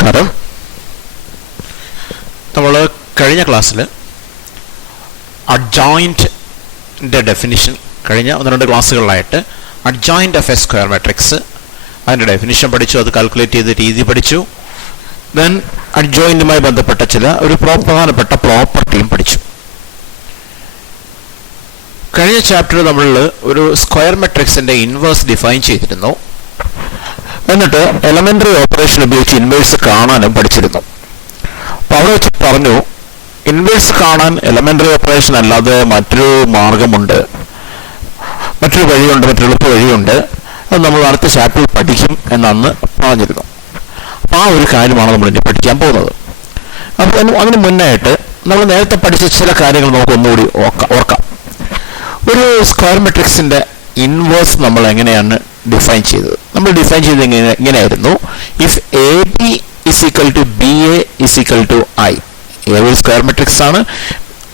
നമസ്കാരം. നമ്മൾ കഴിഞ്ഞ ക്ലാസ്സിൽ അഡ്ജോയിൻറ്റിൻ്റെ ഡെഫിനിഷൻ കഴിഞ്ഞ 1-2 ക്ലാസ്സുകളിലായിട്ട് adjoint of a square matrix അതിൻ്റെ ഡെഫിനിഷൻ പഠിച്ചു, അത് കാൽക്കുലേറ്റ് ചെയ്ത രീതി പഠിച്ചു. ദെൻ അഡ്ജോയിൻറ്റുമായി ബന്ധപ്പെട്ട ഒരു പ്രധാനപ്പെട്ട പ്രോപ്പർട്ടിയും പഠിച്ചു. കഴിഞ്ഞ ചാപ്റ്ററിൽ നമ്മൾ ഒരു സ്ക്വയർ മാട്രിക്സിൻ്റെ ഇൻവേഴ്സ് ഡിഫൈൻ ചെയ്തിരുന്നു. എന്നിട്ട് എലമെൻ്ററി ഓപ്പറേഷൻ ഉപയോഗിച്ച് ഇൻവേഴ്സ് കാണാനും പഠിച്ചിരുന്നു. അപ്പോൾ അവിടെ വെച്ച് പറഞ്ഞു, ഇൻവേഴ്സ് കാണാൻ എലമെൻ്ററി ഓപ്പറേഷൻ അല്ലാതെ മറ്റൊരു മാർഗമുണ്ട്, മറ്റൊരു വഴിയുണ്ട്, മറ്റൊരു എളുപ്പ വഴിയുണ്ട്. അത് നമ്മൾ അടുത്ത ചാപ്റ്ററിൽ പഠിക്കും എന്നന്ന് പറഞ്ഞിരുന്നു. അപ്പോൾ ആ ഒരു കാര്യമാണ് നമ്മൾ ഇനി പഠിക്കാൻ പോകുന്നത്. അപ്പോൾ അതിന് മുന്നായിട്ട് നമ്മൾ നേരത്തെ പഠിച്ച ചില കാര്യങ്ങൾ നമുക്ക് ഒന്നുകൂടി ഓർക്കാം. ഒരു സ്ക്വയർ മാട്രിക്സിൻ്റെ ഇൻവേഴ്സ് നമ്മൾ എങ്ങനെയാണ് ഡിഫൈൻ ചെയ്തത്? നമ്മൾ ഡിഫൈൻ ചെയ്തത് ഇങ്ങനെയായിരുന്നു: if A B is equal to B A is equal to I. A ഒരു സ്ക്വയർ മാട്രിക്സ് ആണ്,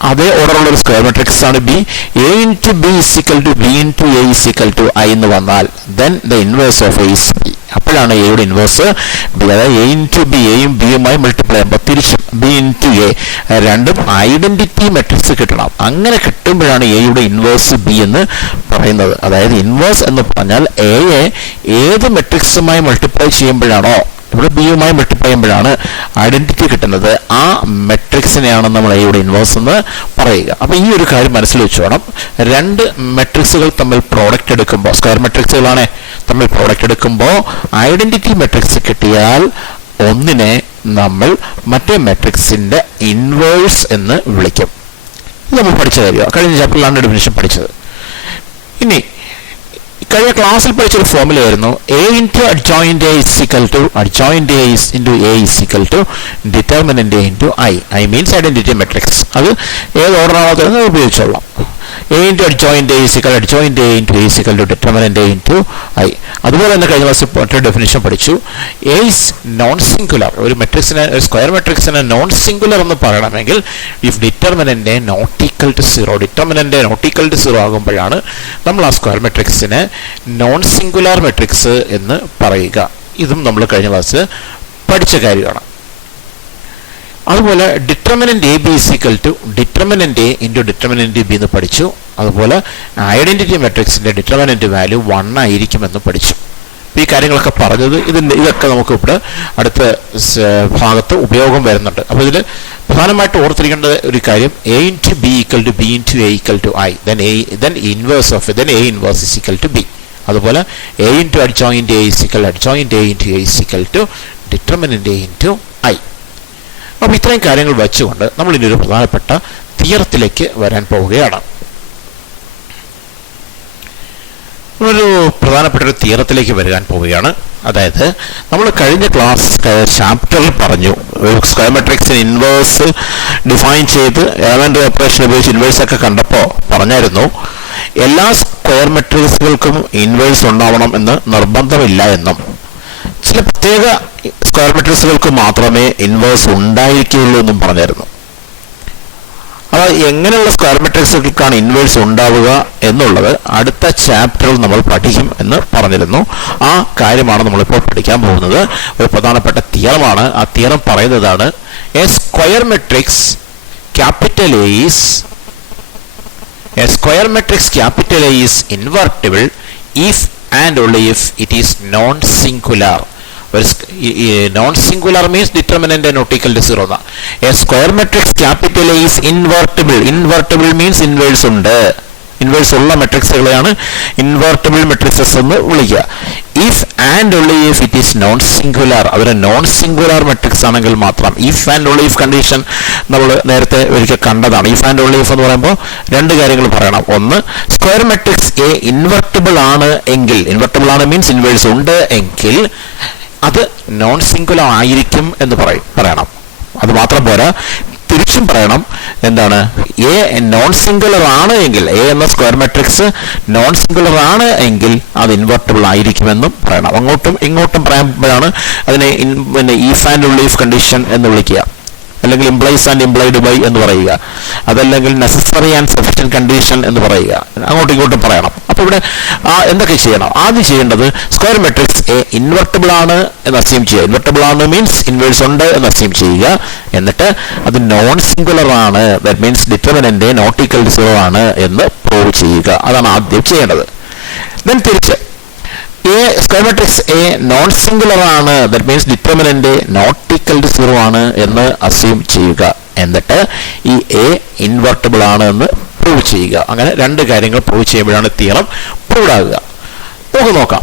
അതേ ഓർഡറുള്ള ഒരു സ്ക്വയർ മാട്രിക്സ് ആണ് B. A into B is equal to B into A is equal to I എന്ന് വന്നാൽ then the inverse of A is B. അപ്പോഴാണ് എയുടെ ഇൻവേഴ്സ് ബി. അതായത് എ ഇൻറ്റു ബി, എയും ബിയുമായി മൾട്ടിപ്ലൈ ചെയ്യുമ്പോൾ തിരിച്ചും ബി ഇൻറ്റു എ, രണ്ടും ഐഡന്റിറ്റി മെട്രിക്സ് കിട്ടണം. അങ്ങനെ കിട്ടുമ്പോഴാണ് എയുടെ ഇൻവേഴ്സ് ബി എന്ന് പറയുന്നത്. അതായത് ഇൻവേഴ്സ് എന്ന് പറഞ്ഞാൽ എയെ ഏത് മെട്രിക്സുമായി മൾട്ടിപ്ലൈ ചെയ്യുമ്പോഴാണോ, ഇവിടെ ബിയുമായി മൾട്ടിപ്ലൈ ചെയ്യുമ്പോഴാണ് ഐഡന്റിറ്റി കിട്ടുന്നത്, ആ മെട്രിക്സിനെയാണ് നമ്മൾ എയുടെ ഇൻവേഴ്സ് എന്ന് പറയുക. അപ്പോൾ ഈ ഒരു കാര്യം മനസ്സിൽ വെച്ചോണം. രണ്ട് മെട്രിക്സുകൾ തമ്മിൽ പ്രോഡക്റ്റ് എടുക്കുമ്പോൾ, സ്ക്വയർ മെട്രിക്സുകളാണ് തമ്മിൽ പ്രോഡക്റ്റ് എടുക്കുമ്പോൾ ഐഡന്റിറ്റി മെട്രിക്സ് കിട്ടിയാൽ ഒന്നിനെ നമ്മൾ മറ്റേ മെട്രിക്സിന്റെ ഇൻവേഴ്സ് എന്ന് വിളിക്കും. ഇത് നമ്മൾ പഠിച്ച കാര്യമാണ്. കഴിഞ്ഞ ചാപ്റ്ററിലാണ് ഡെഫിനിഷൻ പഠിച്ചത്. ഇനി കഴിഞ്ഞ ക്ലാസ്സിൽ പഠിച്ചൊരു ഫോർമുലയായിരുന്നു A into adjoint A is equal to adjoint A is into A is equal to determinant A into I. I means identity matrix. അത് ഏത് ഓർഡറാണോ തരുന്നത് ഉപയോഗിച്ചോളാം. A into adjoint A is equal adjoint A into A is equal to determinant A into I. അതുപോലെ തന്നെ കഴിഞ്ഞ ക്ലാസ്സിൽ മറ്റൊരു ഡെഫിനിഷൻ പഠിച്ചു. A is non singular. ഒരു മെട്രിക്സിനെ, ഒരു സ്ക്വയർ മെട്രിക്സിനെ നോൺ സിംഗുലർ എന്ന് പറയണമെങ്കിൽ if determinant A not equal to 0, determinant A not equal to 0 ആകുമ്പോഴാണ് നമ്മൾ ആ സ്ക്വയർ മെട്രിക്സിനെ നോൺ സിംഗുലർ മെട്രിക്സ് എന്ന് പറയുക. ഇതും നമ്മൾ കഴിഞ്ഞ ക്ലാസ്സിൽ പഠിച്ച കാര്യമാണ്. അതുപോലെ determinant A B is equal to determinant A into determinant B എന്ന് പഠിച്ചു. അതുപോലെ ഐഡന്റിറ്റി മെട്രിക്സിൻ്റെ ഡിറ്റർമിനൻ്റ് വാല്യൂ 1 ആയിരിക്കുമെന്ന് പഠിച്ചു. ഈ കാര്യങ്ങളൊക്കെ പറഞ്ഞത് ഇതൊക്കെ നമുക്ക് ഇവിടെ അടുത്ത ഭാഗത്ത് ഉപയോഗം വരുന്നുണ്ട്. അപ്പോൾ ഇതിൽ പ്രധാനമായിട്ട് ഓർത്തിരിക്കേണ്ട ഒരു കാര്യം, A into B equal to B into A equal to I, then inverse of then A inverse is equal to B. അതുപോലെ A into adjoint A is equal adjoint A into A is equal to determinant A into I. അപ്പോൾ ഇത്രയും കാര്യങ്ങൾ വെച്ചുകൊണ്ട് നമ്മൾ ഇനി ഒരു പ്രധാനപ്പെട്ട തിയറത്തിലേക്ക് വരാൻ പോവുകയാണ്. ഒരു പ്രധാനപ്പെട്ട ഒരു തിയറത്തിലേക്ക് വരാൻ പോവുകയാണ്. അതായത് നമ്മൾ കഴിഞ്ഞ ചാപ്റ്ററിൽ പറഞ്ഞു, ഒരു സ്ക്വയർ മാട്രിക്സിന് ഇൻവേഴ്സ് ഡിഫൈൻ ചെയ്ത് എലമെൻ്ററി ഓപ്പറേഷൻ ഉപയോഗിച്ച് ഇൻവേഴ്സ് ഒക്കെ കണ്ടപ്പോൾ പറഞ്ഞായിരുന്നു, എല്ലാ സ്ക്വയർ മാട്രിക്സുകൾക്കും ഇൻവേഴ്സ് ഉണ്ടാവണം എന്ന് നിർബന്ധമില്ല എന്നും ചില പ്രത്യേക സ്ക്വയർ മാട്രിക്സുകൾക്ക് മാത്രമേ ഇൻവേഴ്സ് ഉണ്ടായിരിക്കുകയുള്ളൂ എന്നും പറഞ്ഞായിരുന്നു. അപ്പോൾ എങ്ങനെയുള്ള സ്ക്വയർ മാട്രിക്സുകൾക്കാണ് ഇൻവേഴ്സ് ഉണ്ടാവുക എന്നുള്ളത് അടുത്ത ചാപ്റ്ററിൽ നമ്മൾ പഠിക്കും എന്ന് പറഞ്ഞിരുന്നു. ആ കാര്യമാണ് നമ്മളിപ്പോൾ പഠിക്കാൻ പോകുന്നത്. ഒരു പ്രധാനപ്പെട്ട തിയറമാണ്. ആ തിയറം പറയുന്നതാണ്, a square matrix capital A is invertible if and only if it is non singular. Non singular means determinant not equal to 0. A square matrix capital A is invertible. Invertible means inverse ഉണ്ട്. Inverse ഉള്ള മെട്രിക്സുകളെയാണ് invertible matrices എന്ന് വിളിക്കുക. If and only if it is non singular. അതൊരു non singular matrix ആണെങ്കിൽ മാത്രം. If and only if condition നമ്മൾ നേരത്തെ ഒരിക്കൽ കണ്ടതാണ്. ഇഫ് ആൻഡ് ഓൺലി ഇഫ് എന്ന് പറയുമ്പോൾ രണ്ട് കാര്യങ്ങൾ പറയണം. ഒന്ന്, സ്ക്വയർ മെട്രിക്സ് എ ഇൻവെർട്ടിബിൾ ആണ് എങ്കിൽ, ഇൻവെർട്ടിബിൾ ആണ് മീൻസ് ഇൻവേഴ്സ് ഉണ്ട് എങ്കിൽ അത് നോൺ സിംഗുലർ ആയിരിക്കും എന്ന് പറയണം. അത് മാത്രം പോരാ, തിരിച്ചും പറയണം. എന്താണ്? എ നോൺ സിംഗുലർ ആണ് എങ്കിൽ, എ എന്ന സ്ക്വയർ മാട്രിക്സ് നോൺ സിംഗുലർ ആണ് എങ്കിൽ അത് ഇൻവെർട്ടിബിൾ ആയിരിക്കുമെന്നും പറയണം. അങ്ങോട്ടും ഇങ്ങോട്ടും പറയുമ്പോഴാണ് അതിനെ if and only if condition എന്ന് വിളിക്കുക. അല്ലെങ്കിൽ ഇംപ്ലൈസ് ആൻഡ് ഇംപ്ലൈഡ് ബൈ എന്ന് പറയുക, അതല്ലെങ്കിൽ നെസസറി ആൻഡ് സഫിഷ്യന്റ് കണ്ടീഷൻ എന്ന് പറയുക. അങ്ങോട്ടും ഇങ്ങോട്ടും പറയണം. അപ്പോൾ ഇവിടെ എന്തൊക്കെ ചെയ്യണം? ആദ്യം ചെയ്യേണ്ടത് സ്ക്വയർ മെട്രിക്സ് എ ഇൻവെർട്ടിബിൾ ആണ് എന്ന് അസ്യൂം ചെയ്യുക. ഇൻവെർട്ടിബിൾ ആണ് മീൻസ് ഇൻവേഴ്സ് ഉണ്ട് എന്ന് അസ്യൂം ചെയ്യുക. എന്നിട്ട് അത് നോൺ സിംഗുലർ ആണ്, that means determinant not equal to 0 ആണ് എന്ന് പ്രൂവ് ചെയ്യുക. അതാണ് ആദ്യം ചെയ്യേണ്ടത്. ദെൻ തിരിച്ച് square matrix A non singular ആണ്, that means determinant not equal to 0 ആണ് എന്ന് അസ്യൂം ചെയ്യുക. എന്നിട്ട് ഈ എ ഇൻവെർട്ടിബിൾ ആണ് എന്ന് പ്രൂവ് ചെയ്യുക. അങ്ങനെ രണ്ട് കാര്യങ്ങൾ പ്രൂവ് ചെയ്യുമ്പോഴാണ് തിയറം പ്രൂവ് ആകുക. നമുക്ക് നോക്കാം.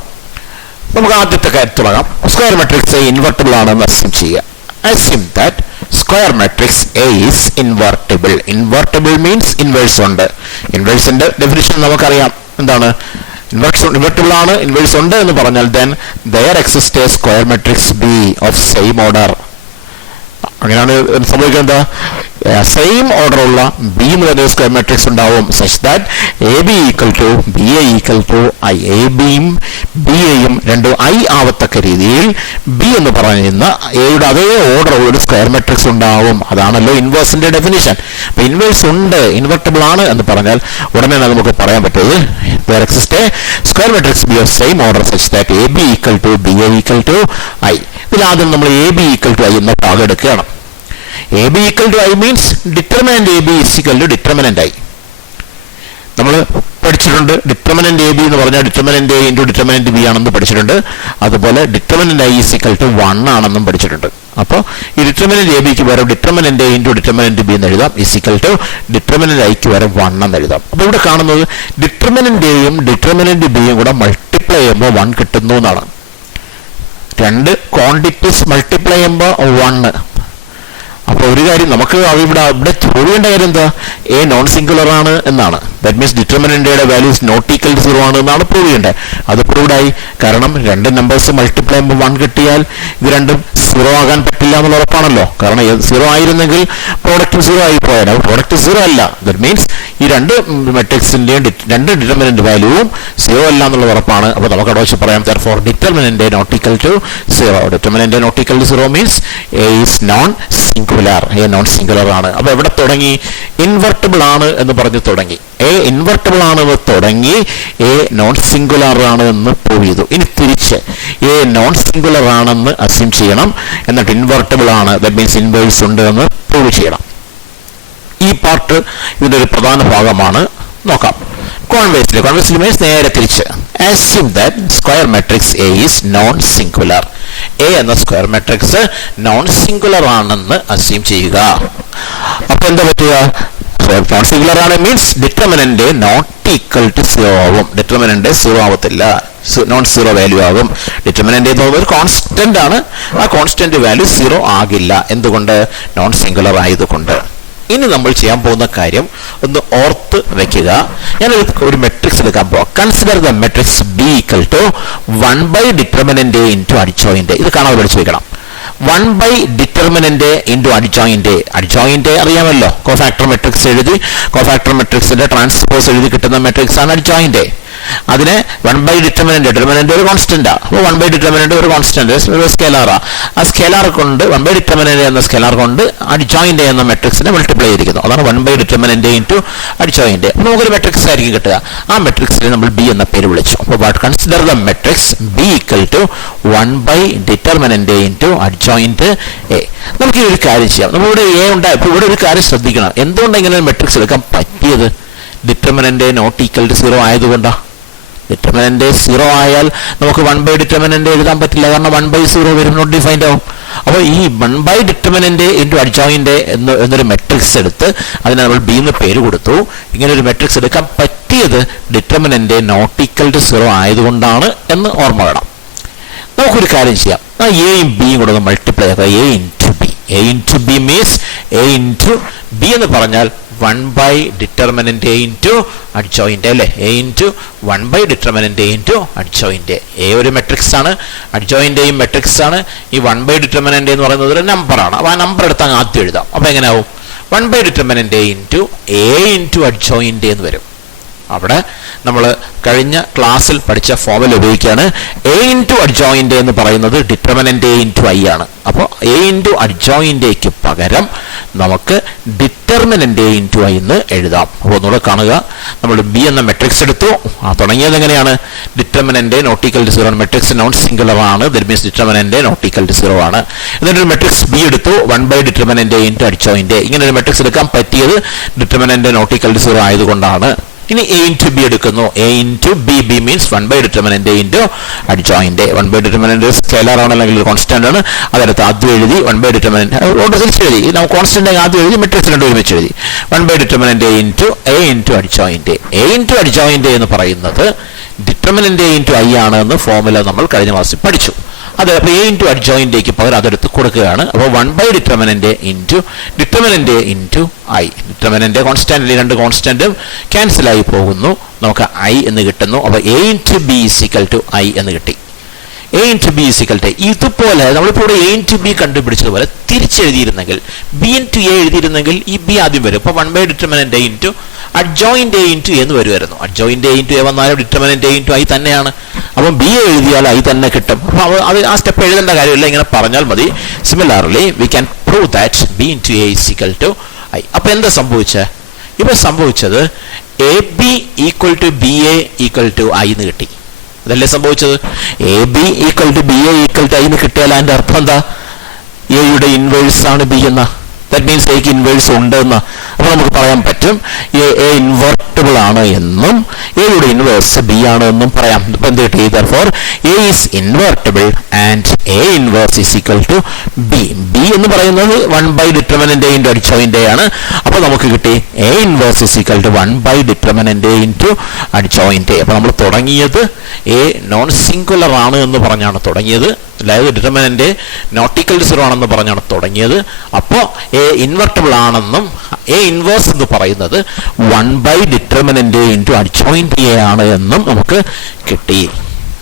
നമുക്ക് ആദ്യത്തെ കാര്യം തുടങ്ങാം. സ്ക്വയർ മെട്രിക്സ് എ ഇൻവെർട്ടിബിൾ ആണെന്ന് അസ്യൂം ചെയ്യുക. Assume that square matrix A is invertible. Invertible means inverse ഉണ്ട്. ഇൻവേഴ്സിന്റെ ഡെഫിനിഷൻ നമുക്കറിയാം. എന്താണ്? ഇൻവെർട്ടിബിൾ ആണ്, ഇൻവേഴ്സ് ഉണ്ട് എന്ന് പറഞ്ഞാൽ then there exists a square matrix B of same order. അങ്ങനെയാണ് സംഭവിക്കുന്നത്. സെയിം ഓർഡർ ഉള്ള ബി എന്ന് പറയുന്ന സ്ക്വയർ മെട്രിക്സ് ഉണ്ടാവും such that A B equal to B A equal to I. A ബിയും ബി എയും രണ്ടും ഐ ആവത്തക്ക രീതിയിൽ ബി എന്ന് പറയുന്ന എയുടെ അതേ ഓർഡർ ഉള്ള ഒരു സ്ക്വയർ മെട്രിക്സ് ഉണ്ടാവും. അതാണല്ലോ ഇൻവേഴ്സിന്റെ ഡെഫിനിഷൻ. അപ്പൊ ഇൻവേഴ്സ് ഉണ്ട്, ഇൻവെർട്ടിബിൾ ആണ് എന്ന് പറഞ്ഞാൽ ഉടനെ നമുക്ക് പറയാൻ പറ്റുന്നത് there exists a square matrix B of same order such that A B equal to B A equal to I. ഇതിലാദ്യം നമ്മൾ A B equal to I എന്ന ഭാഗം എടുക്കുകയാണ്. A B equal to I means determinant A B is equal to determinant I. നമ്മൾ പഠിച്ചിട്ടുണ്ട്. Determinant A B എന്ന് പറഞ്ഞാൽ determinant A into determinant B ആണെന്ന് പഠിച്ചിട്ടുണ്ട്. അതുപോലെ determinant I is equal to 1 ആണെന്നും പഠിച്ചിട്ടുണ്ട്. അപ്പോൾ ഈ ഡിറ്റർമിനന്റ് എ ബിക്ക് പകരം determinant A into determinant B എന്ന് എഴുതാം. ഈസ് ഈക്വൽ ടു ഡിറ്റർമിനന്റ് ഐക്ക് പകരം 1 എന്ന് എഴുതാം. അപ്പോൾ ഇവിടെ കാണുന്നത് ഡിറ്റർമിനന്റ് എയും ഡിറ്റർമിനന്റ് ബിയും കൂടെ മൾട്ടിപ്ലൈ ചെയ്യുമ്പോൾ 1 കിട്ടുന്നു എന്നാണ്. രണ്ട് ക്വാണ്ടിറ്റീസ് മൾട്ടിപ്ലൈ ചെയ്യുമ്പോൾ 1. അപ്പോൾ ഒരു കാര്യം നമുക്ക് ഇവിടെ ചോദിക്കേണ്ട കാര്യം എന്താ? എ നോൺ സിംഗുലർ ആണ് എന്നാണ്. ദാറ്റ് മീൻസ് ഡിറ്റർമിനന്റ് എയുടെ വാല്യൂസ് നോട്ട് ഈക്വൽ ടു 0 ആണ് എന്നാണ് പ്രൂവ് ചെയ്യേണ്ടത്. അത് പ്രൂവ്ഡ് ആയി. കാരണം രണ്ട് നമ്പേഴ്സ് മൾട്ടിപ്ലൈ ചെയ്യുമ്പോൾ 1 കിട്ടിയാൽ ഇത് രണ്ടും 0 ആകാൻ പറ്റില്ല എന്നുള്ള ഉറപ്പാണല്ലോ. കാരണം 0 ആയിരുന്നെങ്കിൽ പ്രോഡക്റ്റ് 0 ആയി പോയാൽ അപ്പോൾ പ്രോഡക്റ്റ് 0 അല്ല. ദാറ്റ് മീൻസ് ഈ രണ്ട് മെട്രിക്സിന്റെയും രണ്ട് ഡിറ്റർമിനന്റ് വാല്യൂവും 0 അല്ല എന്നുള്ള ഉറപ്പാണ്. അപ്പോൾ നമുക്ക് അവിടെ വെച്ച് പറയാം therefore determinant not equal to 0. Determinant not equal to 0 means A is non singular. A non singular ആണ്. അപ്പോൾ എവിടെ തുടങ്ങി? ഇൻവെർട്ടിബിൾ ആണ് എന്ന് പറഞ്ഞ് തുടങ്ങി. എ ഇൻവെർട്ടിബിൾ ആണെന്ന് തുടങ്ങി എ നോൺ സിംഗുലർ ആണ് എന്ന് പ്രൂവ് ചെയ്തു. ഇനി തിരിച്ച് എ നോൺ സിംഗുലർ ആണെന്ന് അസ്യൂം ചെയ്യണം. എന്നിട്ട് ഇൻവെർട്ടിബിൾ ആണ്, ദാറ്റ് മീൻസ് ഇൻവേഴ്സ് ഉണ്ട് എന്ന് പ്രൂവ് ചെയ്യണം. ഈ പാർട്ട് ഇതിന്റെ ഒരു പ്രധാന ഭാഗമാണ്. നോക്കാം. കോൺവേഴ്സ്ലി മീൻസ് നേരെ തിരിച്ച്. Assume that square matrix A is non singular. A എന്ന സ്ക്വയർ മെട്രിക്സ് നോൺ സിംഗുലർ ആണെന്ന് അസ്യൂം ചെയ്യുക. അപ്പൊ എന്താ പറ്റുക? നോൺ സിംഗുലർ ആണ് means determinant not equal to 0 ആവും. ഡിറ്റർമിനന്റ് 0 ആവത്തില്ല, നോൺ 0 വാല്യൂ ആകും. ഡിറ്റർമിനന്റ് എന്ന് പറയുന്നത് ഒരു കോൺസ്റ്റന്റ് ആണ്. ആ കോൺസ്റ്റന്റ് വാല്യൂ 0 ആകില്ല. എന്തുകൊണ്ട്? നോൺ സിംഗുലർ ആയതുകൊണ്ട്. ഇനി നമ്മൾ ചെയ്യാൻ പോകുന്ന കാര്യം ഒന്ന് ഓർത്ത് വെക്കുക. ഞാൻ ഒരു മെട്രിക്സ് എടുക്കാൻ പോവാം. Consider the matrix B equal to 1 by determinant A into adjoint. ഇത് കാണാതെ പഠിച്ചു വെക്കണം. 1 by determinant into adjoint. Adjoint അറിയാമല്ലോ. കോഫാക്ടർ മെട്രിക്സ് എഴുതി കോഫാക്ടർ മെട്രിക്സിന്റെ ട്രാൻസ്പോസ് എഴുതി കിട്ടുന്ന മെട്രിക്സ് ആണ് അഡ്ജോയിന്റ്. അതിനെ 1 ബൈ ഡിറ്റർമിനന്റ് ഒരു കോൺസ്റ്റന്റാ. അപ്പോൾ 1 ബൈ ഡിറ്റർമിനന്റ് ഒരു കോൺസ്റ്റന്റ് സ്കെലാറാ. ആ സ്കെലാർ കൊണ്ട് 1 ബൈ ഡിറ്റർമിനന്റ് എന്ന സ്കെലാർ കൊണ്ട് അഡ്ജോയിന്റ് എന്ന മെട്രിക്സിനെ മൾട്ടിപ്ലൈ ചെയ്തിരിക്കുന്നു. അതാണ് 1 ബൈ ഡിറ്റർമിനന്റ് ഇൻറ്റു അഡ്ജോയിന്റ്. അപ്പോൾ നമുക്കൊരു മെട്രിക്സ് ആയിരിക്കും കിട്ടുക. ആ മെട്രിക്സിനെ നമ്മൾ ബി എന്ന പേര് വിളിച്ചു. അപ്പോൾ consider the matrix B equal to 1 by determinant into adjoint A. നമുക്ക് ഈ ഒരു കാര്യം ചെയ്യാം. നമ്മളിവിടെ എ ഉണ്ടായി. ഇപ്പോൾ ഇവിടെ ഒരു കാര്യം ശ്രദ്ധിക്കണം. എന്തുകൊണ്ടാണ് ഇങ്ങനെ ഒരു മെട്രിക്സ് എടുക്കാൻ പറ്റിയത്? ഡിറ്റർമിനന്റ് നോട്ട് ഈക്വൽ ടു 0 ആയതുകൊണ്ടാണ്. ഡിറ്റർമിനന്റ് 0 ആയാൽ നമുക്ക് 1 ബൈ ഡിറ്റർമിനന്റ് എഴുതാൻ പറ്റില്ല. കാരണം 1 ബൈ 0 വരും, നോട്ട് ഡിഫൈൻഡ് ആവും. അപ്പോൾ ഈ 1 ബൈ ഡിറ്റർമിനന്റ് ഇൻറ്റു അഡ്ജോയിന്റ് എന്നൊരു മെട്രിക്സ് എടുത്ത് അതിന് നമ്മൾ ബി എന്ന് പേര് കൊടുത്തു. ഇങ്ങനെ ഒരു മെട്രിക്സ് എടുക്കാൻ പറ്റിയത് ഡിറ്റർമിനന്റ് നോട്ട് ഈക്വൽ ടു 0 ആയതുകൊണ്ടാണ് എന്ന് ഓർമ്മ വേണം. നമുക്കൊരു കാര്യം ചെയ്യാം. എയും ബിയും കൂടെ ഒന്ന് മൾട്ടിപ്ലൈ ആക്കുക. A into B. A into B means A into B എന്ന് പറഞ്ഞാൽ 1 by determinant A into adjoint അല്ലേ. A into 1 by determinant A into adjoint. A ഒരു മെട്രിക്സ് ആണ്, അഡ്ജോയിന്റെയും മെട്രിക്സ് ആണ്. ഈ 1 ബൈ ഡിറ്റർമിനന്റ് എന്ന് പറയുന്നത് ഒരു നമ്പറാണ്. അപ്പോൾ ആ നമ്പർ എടുത്ത് അങ്ങ് ആദ്യം എഴുതാം. അപ്പോൾ എങ്ങനെ ആവും? 1 by determinant A into adjoint എന്ന് വരും. അവിടെ നമ്മൾ കഴിഞ്ഞ ക്ലാസ്സിൽ പഠിച്ച ഫോർമുല ഉപയോഗിക്കുകയാണ്. എ ഇൻറ്റു അഡ്ജോയിൻ്റ് എന്ന് പറയുന്നത് ഡിറ്റർമിനൻ്റ് എ ഇൻറ്റു ഐ ആണ്. അപ്പോൾ എ ഇൻറ്റു അഡ്ജോയിൻ്റെക്ക് പകരം നമുക്ക് ഡിറ്റർമിനൻ്റ് എ ഇൻറ്റു ഐ എന്ന് എഴുതാം. അപ്പോൾ ഒന്നുകൂടെ കാണുക, നമ്മൾ ബി എന്ന മെട്രിക്സ് എടുത്തു. തുടങ്ങിയത് എങ്ങനെയാണ്? Determinant not equal to 0 matrix non singular ആണ്, that means determinant not equal to 0 ആണ്. എന്നിട്ടൊരു മെട്രിക്സ് ബി എടുത്തു, 1 ഡിറ്റർമിനൻ്റ് എ ഇൻറ്റു അഡ്ജോയിൻ്റ്. ഇങ്ങനെ ഒരു മെട്രിക്സ് എടുക്കാൻ പറ്റിയത് ഡിറ്റർമിനൻ്റ് നോട്ട് ഈക്വൽ ടു 0 ആയതുകൊണ്ടാണ്. ഇനി എ ഇൻറ്റു ബി എടുക്കുന്നു. A into B, B means 1 determinant A into adjoint. 1 determinant scalar ആണ്, അല്ലെങ്കിൽ ഒരു കോൺസ്റ്റന്റ് ആണ്. അതെടുത്ത് ആദ്യം എഴുതി 1 ഡിറ്റർമിനൻ്റ് ഓർഡർ തിരിച്ച് എഴുതി. നമ്മൾ കോൺസ്റ്റന്റ് ആദ്യം എഴുതി, മെട്രിക്സ് രണ്ടും ഒരുമിച്ച് എഴുതി. 1 determinant A into adjoint. A into adjoint എന്ന് പറയുന്നത് ഡിറ്റർമിനൻ്റ് എ ഇൻറ്റു ഐ ആണ് എന്ന് ഫോർമുല നമ്മൾ കഴിഞ്ഞ ക്ലാസ്സിൽ പഠിച്ചു. അത് അപ്പോൾ എ ഇൻറ്റു അഡ്ജോയിൻ്റെക്ക് പകരം അതെടുത്ത് കൊടുക്കുകയാണ്. അപ്പോൾ 1 determinant into determinant into I. Determinant constant, രണ്ട് കോൺസ്റ്റന്റും ക്യാൻസലായി പോകുന്നു, നമുക്ക് ഐ എന്ന് കിട്ടുന്നു. അപ്പോൾ A into B equal to I എന്ന് കിട്ടി. A into B equal to ഇതുപോലെ നമ്മളിപ്പോൾ ഇവിടെ എ ഇൻറ്റു ബി കണ്ടുപിടിച്ചതുപോലെ തിരിച്ചെഴുതിയിരുന്നെങ്കിൽ, ബി ഇൻറ്റു എ എഴുതിയിരുന്നെങ്കിൽ ഈ ബി ആദ്യം വരും. അപ്പോൾ 1 determinant into adjoint A into എന്ന് വരുമായിരുന്നു. അഡ്ജോയിൻ്റ് എ ഇൻറ്റു എ വന്നാലും ഡിറ്റർമിനൻ്റ് എ ഇൻറ്റു ഐ തന്നെയാണ്. അപ്പം ബി എഴുതിയാൽ ഐ തന്നെ കിട്ടും. അപ്പോൾ അത് ആ സ്റ്റെപ്പ് എഴുതേണ്ട കാര്യമില്ല, ഇങ്ങനെ പറഞ്ഞാൽ മതി. Similarly we can prove that B into A is equal to I. അപ്പോൾ എന്താ സംഭവിച്ചത്? ഇപ്പോൾ സംഭവിച്ചത് A B equal to B A equal to I എന്ന് കിട്ടി. അതല്ലേ സംഭവിച്ചത്? A B equal to B A equal to I എന്ന് കിട്ടിയാൽ അതിൻ്റെ അർത്ഥം എന്താ? എയുടെ ഇൻവേഴ്സ് ആണ് ബി എന്ന. ദാറ്റ് മീൻസ് എക്ക് ഇൻവേഴ്സ് ഉണ്ട് എന്ന്. അപ്പോൾ നമുക്ക് പറയാൻ പറ്റും എ ഇൻവെർട്ടിബിൾ ആണ് എന്നും എയുടെ ഇൻവേഴ്സ് ബി ആണ് എന്നും പറയാം. ഇപ്പം എന്ത് കിട്ടി? Therefore A is invertible and A inverse is equal to B. B എന്ന് പറയുന്നത് 1 ഡിറ്റർമിനൻ്റ് ഇൻറ്റു അഡ്ജോയിൻ്റ് ആണ്. അപ്പോൾ നമുക്ക് കിട്ടി A inverse is equal to 1 determinant into adjoint. അപ്പോൾ നമ്മൾ തുടങ്ങിയത് എ നോൺ സിംഗുലർ ആണ് എന്ന് പറഞ്ഞാണ് തുടങ്ങിയത്, അതായത് ഡിറ്റർമിനൻ്റ് നോട്ട് ഈക്വൽ ടു 0 ആണെന്ന് പറഞ്ഞാണ് തുടങ്ങിയത്. അപ്പോൾ എ ഇൻവെർട്ടിബിൾ ആണെന്നും എ ഇൻവേഴ്സ് എന്ന് പറയുന്നത് 1 ഡിറ്റർമിനൻ്റ് ഇൻറ്റു അഡ്ജോയിൻ്റ് എ ആണ് എന്നും നമുക്ക് കിട്ടി.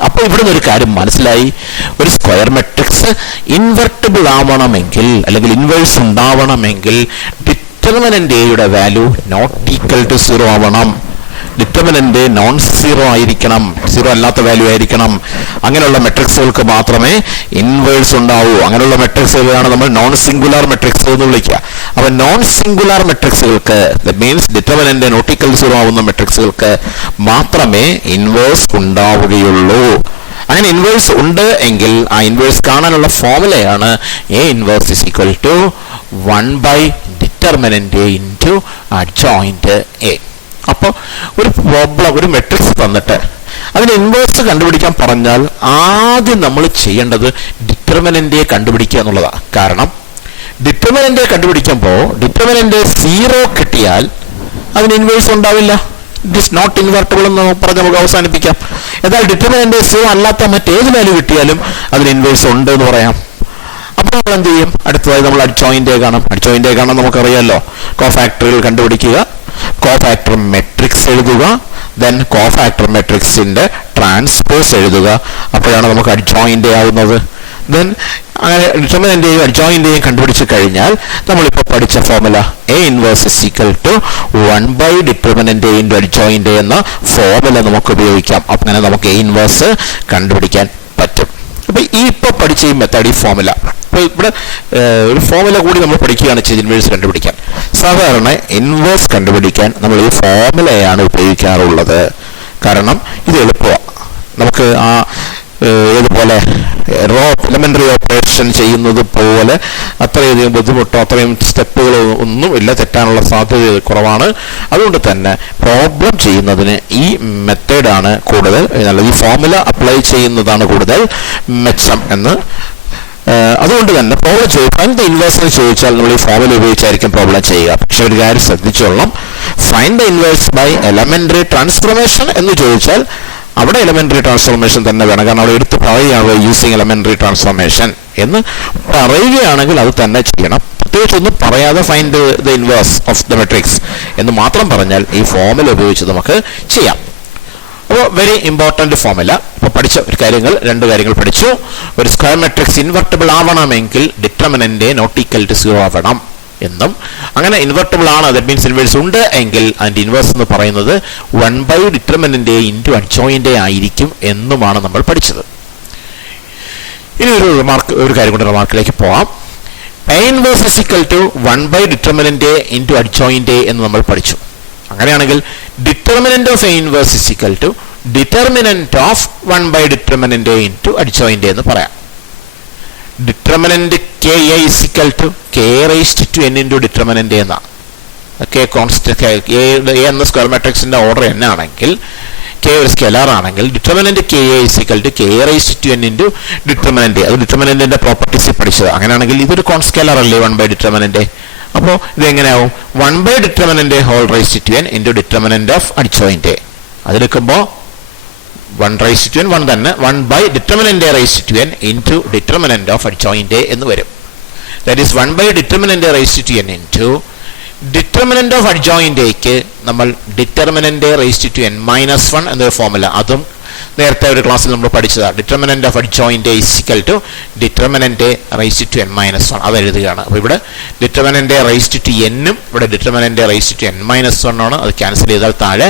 അപ്പോൾ ഇവിടുന്ന് ഒരു കാര്യം മനസ്സിലായി, ഒരു സ്ക്വയർ മെട്രിക്സ് ഇൻവെർട്ടിബിൾ ആവണമെങ്കിൽ, അല്ലെങ്കിൽ ഇൻവേഴ്സ് ഉണ്ടാവണമെങ്കിൽ ഡിറ്റർമിനൻ്റ് എയുടെ വാല്യൂ നോട്ട് ഈക്വൽ ടു 0 ആവണം. ഡിറ്റർമിനൻ്റ് നോൺ സീറോ ആയിരിക്കണം, 0 അല്ലാത്ത വാല്യൂ ആയിരിക്കണം. അങ്ങനെയുള്ള മെട്രിക്സുകൾക്ക് മാത്രമേ ഇൻവേഴ്സ് ഉണ്ടാവൂ. അങ്ങനെയുള്ള മെട്രിക്സുകളാണ് നമ്മൾ നോൺ സിംഗുലാർ മെട്രിക്സ് എന്ന് വിളിക്കുക. അപ്പൊ നോൺ സിംഗുലാർ മെട്രിക്സുകൾക്ക്, that means determinant not equal to 0 ആവുന്ന മെട്രിക്സുകൾക്ക് മാത്രമേ ഇൻവേഴ്സ് ഉണ്ടാവുകയുള്ളൂ. അങ്ങനെ ഇൻവേഴ്സ് ഉണ്ട് എങ്കിൽ ആ ഇൻവേഴ്സ് കാണാനുള്ള ഫോർമുലയാണ് A inverse is equal to 1 determinant into adjoint A. അപ്പോൾ ഒരു പ്രോബ്ലം, ഒരു മെട്രിക്സ് തന്നിട്ട് അതിന് ഇൻവേഴ്സ് കണ്ടുപിടിക്കാൻ പറഞ്ഞാൽ ആദ്യം നമ്മൾ ചെയ്യേണ്ടത് ഡിറ്റർമിനൻ്റ് കണ്ടുപിടിക്കുക എന്നുള്ളതാണ്. കാരണം ഡിറ്റർമിനൻ്റ് കണ്ടുപിടിക്കുമ്പോൾ ഡിറ്റർമിനൻ്റ് 0 കിട്ടിയാൽ അതിന് ഇൻവേഴ്സ് ഉണ്ടാവില്ല. ഇറ്റ് ഈസ് നോട്ട് ഇൻവെർട്ടിബിൾ എന്ന് പറഞ്ഞ് നമുക്ക് അവസാനിപ്പിക്കാം. എന്നാൽ ഡിറ്റർമിനൻ്റ് 0 അല്ലാത്ത മറ്റേത് വാല്യൂ കിട്ടിയാലും അതിന് ഇൻവേഴ്സ് ഉണ്ട് എന്ന് പറയാം. അപ്പോൾ നമ്മൾ എന്ത് ചെയ്യും? അടുത്തതായി നമ്മൾ അഡ്ജോയിൻ്റ് കാണാം. അഡ്ജോയിൻ്റ് കാണാൻ നമുക്കറിയാമല്ലോ, കോഫാക്ടറുകൾ കണ്ടുപിടിക്കുക, കോഫാക്ടർ മെട്രിക്സ് എഴുതുക, ദെൻ കോഫാക്ടർ മെട്രിക്സിന്റെ ട്രാൻസ്പോസ് എഴുതുക. അപ്പോഴാണ് നമുക്ക് അഡ്ജോയിൻ്റ് ആവുന്നത്. ദെൻ അങ്ങനെ ഡിറ്റർമിനൻ്റെയും അഡ്ജോയിൻ്റെയും കണ്ടുപിടിച്ച് കഴിഞ്ഞാൽ നമ്മളിപ്പോൾ പഠിച്ച formula A inverse is equal to 1 determinant into adjoint എന്ന ഫോർമുല നമുക്ക് ഉപയോഗിക്കാം. അങ്ങനെ നമുക്ക് എ ഇൻവേഴ്സ് കണ്ടുപിടിക്കാൻ പറ്റും. അപ്പോൾ ഈ ഇപ്പോൾ പഠിച്ച ഈ മെത്തേഡ്, ഈ ഫോർമുല, ഇപ്പോൾ ഇവിടെ ഒരു ഫോർമുല കൂടി നമ്മൾ പഠിക്കുകയാണ് ചെയ്ത് ഇൻവേഴ്സ് കണ്ടുപിടിക്കാൻ. സാധാരണ ഇൻവേഴ്സ് കണ്ടുപിടിക്കാൻ നമ്മൾ ഈ ഫോർമുലയാണ് ഉപയോഗിക്കാറുള്ളത്. കാരണം ഇത് എളുപ്പമാണ്. നമുക്ക് ആ ഇതുപോലെ എലമെന്ററി ഓപ്പറേഷൻ ചെയ്യുന്നത് പോലെ അത്രയധികം ബുദ്ധിമുട്ടോ അത്രയും സ്റ്റെപ്പുകളോ ഒന്നും ഇല്ല, തെറ്റാനുള്ള സാധ്യത കുറവാണ്. അതുകൊണ്ട് തന്നെ പ്രോബ്ലം ചെയ്യുന്നതിന് ഈ മെത്തേഡാണ് കൂടുതൽ നല്ലത്, ഈ ഫോർമുല അപ്ലൈ ചെയ്യുന്നതാണ് കൂടുതൽ മെച്ചം എന്ന്. അതുകൊണ്ട് തന്നെ പ്രോബ്ലം ഫൈൻഡ് ദ ഇൻവേഴ്സ് ചോദിച്ചാൽ നമ്മൾ ഈ ഫോർമുല ഉപയോഗിച്ചായിരിക്കും പ്രോബ്ലം ചെയ്യുക. പക്ഷെ ഒരു കാര്യം ശ്രദ്ധിച്ചോളാം, find the inverse by elementary transformation എന്ന് ചോദിച്ചാൽ അവിടെ എലമെന്ററി ട്രാൻസ്ഫോർമേഷൻ തന്നെ വേണം. കാരണം അവിടെ എടുത്ത് പറയുകയാണ് യൂസിങ് എലമെന്ററി ട്രാൻസ്ഫോർമേഷൻ എന്ന് പറയുകയാണെങ്കിൽ അത് തന്നെ ചെയ്യണം. പ്രത്യേകിച്ച് ഒന്നും പറയാതെ find the inverse of the matrix എന്ന് മാത്രം പറഞ്ഞാൽ ഈ ഫോർമുല ഉപയോഗിച്ച് നമുക്ക് ചെയ്യാം. അപ്പോൾ വെരി ഇമ്പോർട്ടൻ്റ് ഫോർമുല. ഇപ്പോൾ പഠിച്ച രണ്ട് കാര്യങ്ങൾ പഠിച്ചു. ഒരു സ്ക്വയർ മെട്രിക്സ് ഇൻവെർട്ടിബിൾ ആവണമെങ്കിൽ ഡിറ്റർമിനൻ്റ് നോട്ട് ഈക്വൽ ടു 0 ആവണം. എന്നും, അങ്ങനെ ഇൻവെർട്ടിബിൾ ആണ്, ദാറ്റ് മീൻസ് ഇൻവേഴ്സ് ഉണ്ട് എങ്കിൽ അതിൻ്റെ ഇൻവേഴ്സ് എന്ന് പറയുന്നത് 1 ഡിറ്റർമിനന്റ് ഇൻറ്റു അഡ്ജോയിന്റ് ആയിരിക്കും എന്നുമാണ് നമ്മൾ പഠിച്ചത്. ഇനി ഒരു കാര്യം കൊണ്ട് റിമാർക്കിലേക്ക് പോവാം. A inverse is equal to 1 determinant into adjoint എന്ന് നമ്മൾ പഠിച്ചു. അങ്ങനെയാണെങ്കിൽ determinant of A inverse is equal to determinant of 1 determinant into adjoint എന്ന് പറയാം. Determinant K A is equal to K raised to N into determinant എന്നാണ്. K constant A എന്ന square മാട്രിക്സിന്റെ order n ആണെങ്കിൽ, കെ ഒരു scalar ആണെങ്കിൽ, determinant K A is equal to K raised to N into determinant. അത് ഡിറ്റർമിനന്റിന്റെ properties പഠിച്ചത്. അങ്ങനെയാണെങ്കിൽ ഇതൊരു കോൺസ്കെലാർ അല്ലേ 1 ഡിറ്റർമിനന്റ്. അപ്പോൾ ഇത് എങ്ങനെയാവും? 1 determinant whole raised to N into determinant of adjoint. അതിലെടുക്കുമ്പോൾ 1 റൈസ്ഡ് ടു എൻ 1 തന്നെ, 1 determinant raised to N into determinant of adjoint എന്ന് വരും. That is 1 determinant raised to N into determinant of അഡ്ജോയിന്റേക്ക് നമ്മൾ determinant raised to N minus 1 എന്നൊരു formula, അതും നേരത്തെ ഒരു ക്ലാസ്സിൽ നമ്മൾ പഠിച്ചതാണ്. Determinant of adjoint is equal to determinant raised to N minus 1 അത് എഴുതുകയാണ്. അപ്പോൾ ഇവിടെ ഡിറ്റർമിനന്റ് റൈസ്ഡ് ടു എന്നും ഇവിടെ determinant raised to N minus 1 ആണ്. അത് ക്യാൻസൽ ചെയ്താൽ താഴെ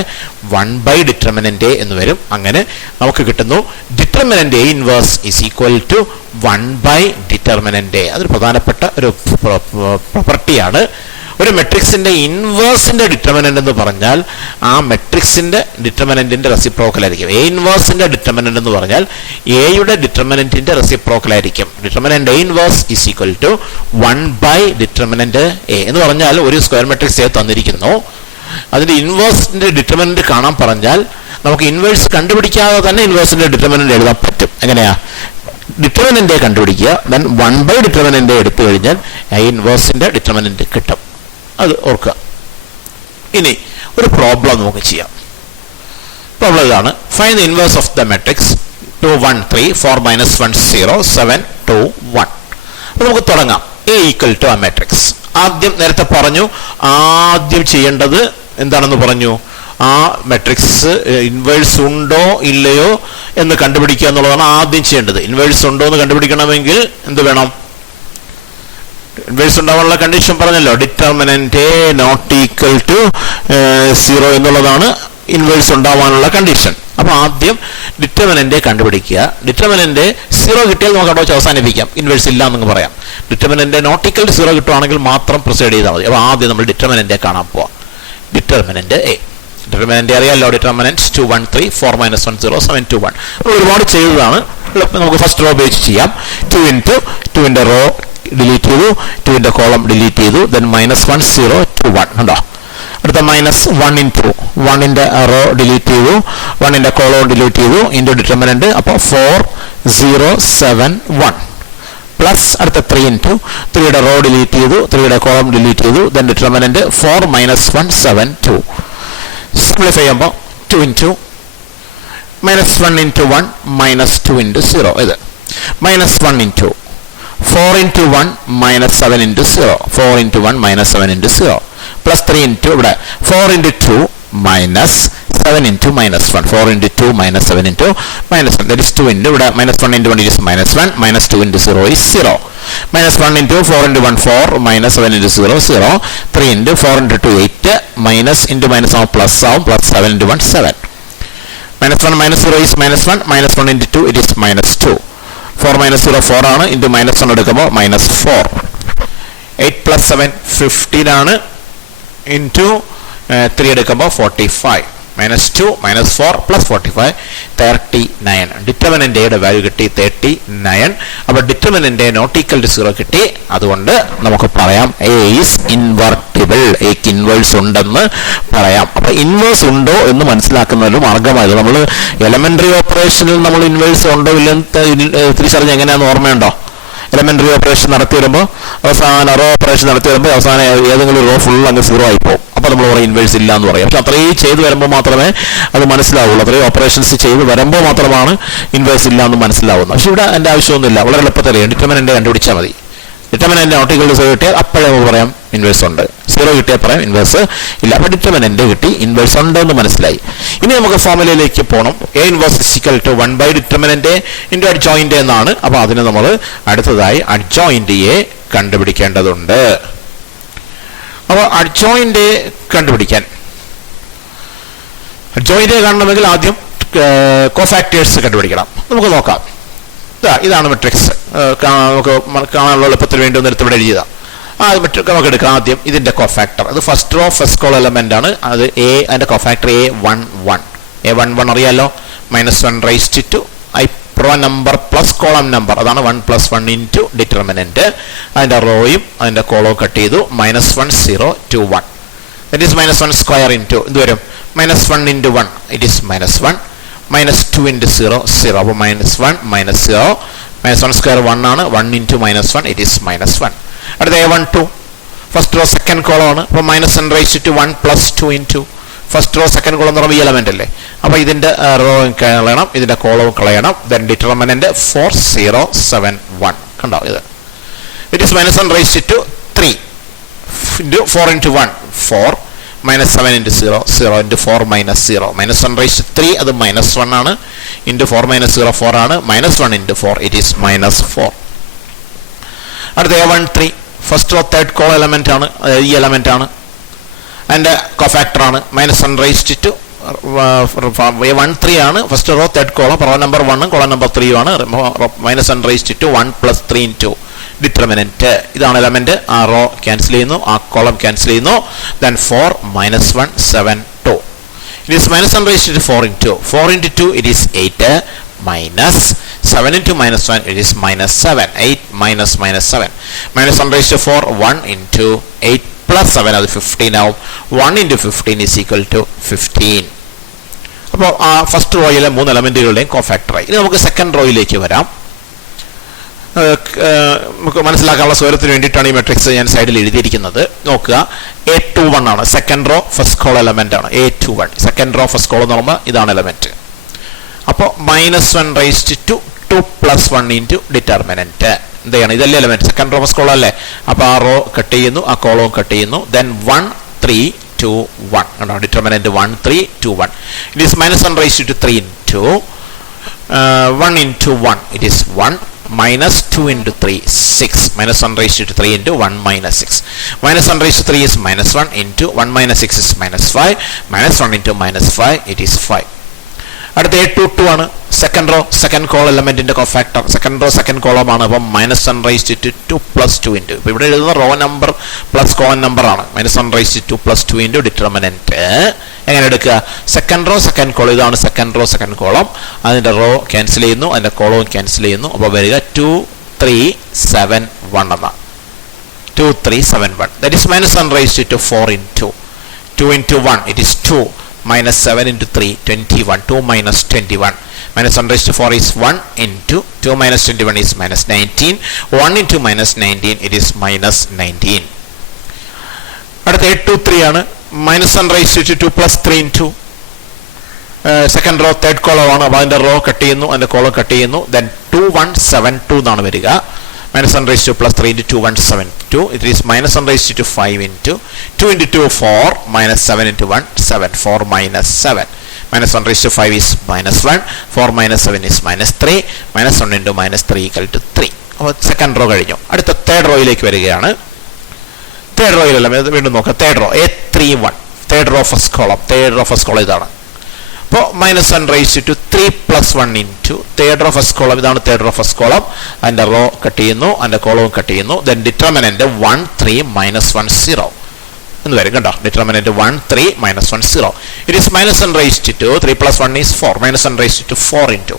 1 ഡിറ്റർമിനന്റ് എന്ന് വരും. അങ്ങനെ നമുക്ക് കിട്ടുന്നു determinant A inverse is equal to 1 determinant. അതൊരു പ്രധാനപ്പെട്ട ഒരു പ്രോപ്പർട്ടിയാണ്. ഒരു മെട്രിക്സിന്റെ ഇൻവേഴ്സിന്റെ ഡിറ്റർമിനന്റ് എന്ന് പറഞ്ഞാൽ ആ മെട്രിക്സിന്റെ ഡിറ്റർമിനന്റിന്റെ റെസിപ്രോക്കൽ ആയിരിക്കും. എ ഇൻവേഴ്സിന്റെ ഡിറ്റർമിനന്റ് എന്ന് പറഞ്ഞാൽ എയുടെ ഡിറ്റർമിനന്റിന്റെ റെസിപ്രോക്കൽ ആയിരിക്കും. Determinant A inverse is equal to 1 determinant A എന്ന് പറഞ്ഞാൽ ഒരു സ്ക്വയർ മെട്രിക്സ് എ തന്നിരിക്കുന്നു, അതിന്റെ ഇൻവേഴ്സിന്റെ ഡിറ്റർമിനന്റ് കാണാൻ പറഞ്ഞാൽ നമുക്ക് ഇൻവേഴ്സ് കണ്ടുപിടിക്കാതെ തന്നെ ഇൻവേഴ്സിന്റെ ഡിറ്റർമിനന്റ് എഴുതാൻ പറ്റും. എങ്ങനെയാ? ഡിറ്റർമിനന്റ് കണ്ടുപിടിക്കുക, ദെൻ 1 ഡിറ്റർമിനന്റ് എടുത്തു കഴിഞ്ഞാൽ എ ഇൻവേഴ്സിന്റെ ഡിറ്റർമിനന്റ് കിട്ടും. അത് ഓർക്കുക. ഇനി ഒരു പ്രോബ്ലം നമുക്ക് ചെയ്യാം. പ്രോബ്ലം ഇതാണ്. Find the inverse of the matrix 2 1 3 4 - 1 0 7 2 1. അപ്പോൾ നമുക്ക് തുടങ്ങാം. എ ഈക്വൽ ടു ആ മെട്രിക്സ്. ആദ്യം നേരത്തെ പറഞ്ഞു, ആദ്യം ചെയ്യേണ്ടത് എന്താണെന്ന് പറഞ്ഞു? ആ മെട്രിക്സ് ഇൻവേഴ്സ് ഉണ്ടോ ഇല്ലയോ എന്ന് കണ്ടുപിടിക്കുക എന്നുള്ളതാണ് ആദ്യം ചെയ്യേണ്ടത്. ഇൻവേഴ്സ് ഉണ്ടോ എന്ന് കണ്ടുപിടിക്കണമെങ്കിൽ എന്ത് വേണം? ഇൻവേഴ്സ് ഉണ്ടാവാനുള്ള കണ്ടീഷൻ പറഞ്ഞല്ലോ, ഡിറ്റർമിനന്റ് നോട്ട് ഈക്വൽ ടു 0 എന്നുള്ളതാണ് ഇൻവേഴ്സ് ഉണ്ടാവാനുള്ള കണ്ടീഷൻ. അപ്പൊ ആദ്യം ഡിറ്റർമിനന്റ് കണ്ടുപിടിക്കുക. ഡിറ്റർമിനന്റ് 0 കിട്ടിയാൽ നമുക്ക് അവിടെ വെച്ച് അവസാനിപ്പിക്കാം, ഇൻവേഴ്സ് ഇല്ല എന്നങ്ങ് പറയാം. ഡിറ്റർമിനന്റ് നോട്ട് ഈക്വൽ ടു 0 കിട്ടുവാണെങ്കിൽ മാത്രം പ്രൊസീഡ് ചെയ്താൽ മതി. അപ്പൊ ആദ്യം നമ്മൾ ഡിറ്റർമിനന്റ് കാണാൻ പോവാം. ഡിറ്റർമിനന്റ് എ, ഡിറ്റർമിനന്റ് അറിയാമല്ലോ, ഡിറ്റർമിനന്റ് 2 1 3 4 - 1 0 7 2 1. ഒരുപാട് ചെയ്തതാണ്, നമുക്ക് ഫസ്റ്റ് റോ ഉപയോഗിച്ച് ചെയ്യാം. 2 into 2 റോ ഡിലീറ്റ് ചെയ്തു, 2 കോളം ഡിലീറ്റ് ചെയ്തു, ദെൻ -1 0 2 1 ഉണ്ടോ. അടുത്ത -1 into 1 റോ ഡിലീറ്റ് ചെയ്തു, 1 കോളം ഡിലീറ്റ് ചെയ്തു, ഇൻറ്റു ഡിറ്റർമിനന്റ്. അപ്പോൾ 4 0 7 1 പ്ലസ് അടുത്ത 3 into 3 റോ ഡിലീറ്റ് ചെയ്തു, 3 കോളം ഡിലീറ്റ് ചെയ്തു, ദെൻ ഡിറ്റർമിനന്റ് 4 - 1 7 2. സിംപ്ലിഫൈ ചെയ്യുമ്പോൾ 2 into -1 into 1 -2 into 0. ഇത് -1 into 4 into 1 -7 into 0. 4 into 1 -7 into 0. Plus 3 into ഇവിടെ 4 into 2 -7 into -1. 4 into 2 -7 into -1. That is 2 into ഇവിടെ -1 into 1 is -1. -2 into 0 is 0. -1 into 4 into 1 4 -7 into 0 0. 3 into 4 into 2 8 minus into minus ആവും plus ആവും, plus 7 into 1 7. -1 -0 is -1. -1 into 2 it is -2. 4 - 0 4 ആണ്, into -1 എടുക്കുമ്പോൾ -4. 8 + 7 15 ആണ്, into 3 എടുക്കുമ്പോൾ 45. -2 -4 + 45 39. Determinant എയുടെ value കിട്ടി 39. അപ്പോൾ ഡിറ്റർമിനന്റ് നോട്ട് ഈക്വൽ ടു 0 കിട്ടി. അതുകൊണ്ട് നമുക്ക് പറയാം എ ഈസ് ഇൻവെർട്ടിബിൾ, എക്ക് ഇൻവേഴ്സ് ഉണ്ടെന്ന് പറയാം. അപ്പൊ ഇൻവേഴ്സ് ഉണ്ടോ എന്ന് മനസ്സിലാക്കുന്ന ഒരു മാർഗമായത്. നമ്മൾ എലമെന്ററി ഓപ്പറേഷനിൽ നമ്മൾ ഇൻവേഴ്സ് ഉണ്ടോ ഇല്ലെന്ന് തിരിച്ചറിഞ്ഞ് എങ്ങനെയാണെന്ന് ഓർമ്മയുണ്ടോ? എലമെന്ററി ഓപ്പറേഷൻ നടത്തി വരുമ്പോൾ അവസാനം റോ ഓപ്പറേഷൻ നടത്തി വരുമ്പോൾ അവസാനം ഏതെങ്കിലും റോ ഫുൾ അങ്ങ് 0 ആയി പോകും. അപ്പോൾ നമ്മൾ പറയും ഇൻവേഴ്സ് ഇല്ല എന്ന് പറയാം. പക്ഷെ അത്രയും ചെയ്ത് വരുമ്പോൾ മാത്രമേ അത് മനസ്സിലാവുള്ളൂ. അത്രയും ഓപ്പറേഷൻസ് ചെയ്ത് വരുമ്പോൾ മാത്രമാണ് ഇൻവേഴ്സ് ഇല്ല എന്ന് മനസ്സിലാവുന്നത്. പക്ഷെ ഇവിടെ എൻ്റെ ആവശ്യമൊന്നുമില്ല, വളരെ എളുപ്പത്തിൽ ഡിറ്റർമിനന്റ് കണ്ടുപിടിച്ചാൽ മതി. ഡിറ്റർമിനന്റ് നോട്ട് ഈക്വൽ ടു 0 കിട്ടിയാൽ അപ്പോഴേ നമുക്ക് പറയാം ഇൻവേഴ്സ് ഉണ്ട്. 0 കിട്ടിയാൽ പറയാം ഇൻവേഴ്സ് ഇല്ല. അപ്പോൾ ഡിറ്റർമിനന്റ് കിട്ടി, ഇൻവേഴ്സ് ഉണ്ട് എന്ന് മനസ്സിലായി. ഇനി നമുക്ക് ഫോർമുലയിലേക്ക് പോകണം. A inverse is equal to 1 determinant into adjoint എന്നാണ്. അപ്പോൾ അതിന് നമ്മൾ അടുത്തതായി അഡ്ജോയിന്റ് എ കണ്ടുപിടിക്കേണ്ടതുണ്ട്. അപ്പോൾ അഡ്ജോയിൻ്റ് കണ്ടുപിടിക്കാൻ, അഡ്ജോയിൻ്റ് കാണണമെങ്കിൽ ആദ്യം കോഫാക്ടേഴ്സ് കണ്ടുപിടിക്കണം. നമുക്ക് നോക്കാം. ഇതാണ് മെട്രിക്സ്. നമുക്ക് കാണാനുള്ള എളുപ്പത്തിന് വേണ്ടി ഒന്ന് എടുത്ത് ഇവിടെ എഴുതിയതാണ്. മെട്രിക് നമുക്ക് എടുക്കാം. ആദ്യം ഇതിൻ്റെ കോഫാക്ടർ, അത് first row first column element ആണ്. അത് അതിൻ്റെ കോഫാക്ടർ A11 അറിയാലോ. -1 raised to row number plus column number, അതാണ് 1 + 1 ഇൻറ്റു ഡിറ്റർമിനൻറ്റ്. അതിൻ്റെ റോയും അതിൻ്റെ കോളവും കട്ട് ചെയ്തു. -1 0 2 1 ദറ്റ് ഈസ് -1 സ്ക്വയർ ഇൻറ്റു എന്ത് വരും? -1 ഇൻറ്റു 1 ഇറ്റ് ഈസ് -1, -2 ഇൻറ്റു 0 0. അപ്പോൾ -1 -0, -1 സ്ക്വയർ 1 ആണ്. 1 ഇൻറ്റു -1 ഇറ്റ് ഈസ് -1. അടുത്ത A12 first row second column ആണ്. അപ്പോൾ -1 raised to 1 + 2 into first row second column എന്ന് പറയുമ്പോൾ ഈ എലമെന്റ് അല്ലേ. അപ്പോൾ ഇതിൻ്റെ റോ കളയണം, ഇതിൻ്റെ കോളവും കളയണം. ദെൻ ഡിറ്റർമിനന്റ് 4 0 7 1 കണ്ടോ ഇത്. It is -1 raised to 3 into 4 into 1 4 -7 into 0 0 into 4 -0 -1 raised to 3 അത് -1 ആണ്. ഇൻറ്റു 4 -0 4 ആണ്. -1 ഇൻറ്റു 4 ഇറ്റ് ഈസ് -4. അടുത്ത A13 first row third column element ആണ്. ഈ എലമെന്റ് ആണ്. അതിൻ്റെ കോഫാക്ടർ ആണ്. -1 റൈസ്ഡ് ടു A13 ആണ്. First row third column, row number 1 column number 3 ആണ്. -1 റൈസ്ഡ് ടു 1 + 3 ഇൻറ്റു ഡിറ്റർമിനൻറ്റ്. ഇതാണ് എലമെന്റ്. ആ റോ ക്യാൻസൽ ചെയ്യുന്നു, ആ കോളം ക്യാൻസൽ ചെയ്യുന്നു. Then 4 -1 7 2 it is -1 raised to 4 into 4 into 2 it is 8 -7 into -1 it is -7 8 -7 -1 raised to 4 1 into 8 + 7 അത് 15 ആവും. 1 into 15 is equal to 15. അപ്പോൾ ആ ഫസ്റ്റ് റോയിലെ 3 എലമെന്റുകളുടെയും കോഫാക്ടറായി. ഇനി നമുക്ക് സെക്കൻഡ് റോയിലേക്ക് വരാം. നമുക്ക് മനസ്സിലാക്കാനുള്ള സൗകര്യത്തിന് വേണ്ടിയിട്ടാണ് ഈ മെട്രിക്സ് ഞാൻ സൈഡിൽ എഴുതിയിരിക്കുന്നത്. നോക്കുക, A21 ആണ് second raw first column element ആണ്. A21 second row first column എന്ന് പറയുമ്പോൾ ഇതാണ് എലമെന്റ്. അപ്പോൾ -1 റൈസ്ഡ് ടു 2 + 1 ഇൻറ്റു ഡിറ്റർമിനൻറ്റ് എന്ത് ചെയ്യണം? ഇതല്ലേ element, second row first column അല്ലേ. അപ്പോൾ ആ റോ കട്ട് ചെയ്യുന്നു, ആ കോളവും കട്ട് ചെയ്യുന്നു. ദെൻ 1 3 2 1 കണ്ടോ, determinant 1 3 2 1 it is -1 raised to 3 into 1 into 1 it is 1 -2 into 3 6 -1 raised to 3 into 1 -6 -1 raised to 3 is -1 into 1 -6 is -5 -1 into -5 it is 5. അടുത്ത A22 ആണ് second row second column എലമെന്റിന്റെ cofactor. Second row second column ആണ്. അപ്പം -1 raised to 2 + 2 into, ഇപ്പോൾ ഇവിടെ എഴുതുന്ന raw number plus column number ആണ്. -1 raised to 2 + 2 into determinant എങ്ങനെ എടുക്കുക? സെക്കൻഡ് റോ സെക്കൻഡ് കോളം, ഇതാണ് സെക്കൻഡ് റോ സെക്കൻഡ് കോളം. അതിൻ്റെ റോ ക്യാൻസൽ ചെയ്യുന്നു, അതിൻ്റെ കോളവും ക്യാൻസൽ ചെയ്യുന്നു. അപ്പോൾ വരിക 2 3 7 1 എന്ന 2 3 7 1 that is -1 raised to 4 into 2 into 1 it is 2 -7 into 3 21 2 -21 -1 raised to 4 is 1 into 2 -21 is -19 1 into -19 it is -19. അടുത്ത A23 ആണ്. -1 raised to 2 + 3 into second row third column ആണ്. അപ്പോൾ അതിൻ്റെ റോ കട്ട് ചെയ്യുന്നു, അതിൻ്റെ കോളം കട്ട് ചെയ്യുന്നു. ദെൻ 2 1 7 2 എന്നാണ് വരിക. -1 raised to + 3 into 2 1 7 2 it is -1 raised to 5 into 2 into 2 4 -7 into 1 7 4 -7 -1 raised to 5 is -1 4 -7 is -3 -1 into -3 = 3. അപ്പോൾ സെക്കൻഡ് റോ കഴിഞ്ഞു. അടുത്ത തേർഡ് റോയിലേക്ക് വരികയാണ്. തേർഡ് റോയിലല്ല, വീണ്ടും നോക്കാം. Third row A31 third row first column. Third row first column ഇതാണ്. അപ്പോൾ -1 raised to 3 + 1 into third row first column, ഇതാണ് തേർഡ് റോ ഫസ്റ്റ് കോളം. അതിൻ്റെ റോ കട്ട് ചെയ്യുന്നു, അതിൻ്റെ കോളവും കട്ട് ചെയ്യുന്നു. ദെൻ ഡിറ്റർമിനൻറ്റ് 1 3 -1 0 എന്ന് വരും കേട്ടോ. Determinant 1 3 -1 0 it is -1 raised to 3 + 1 is 4 -1 raised to 4 into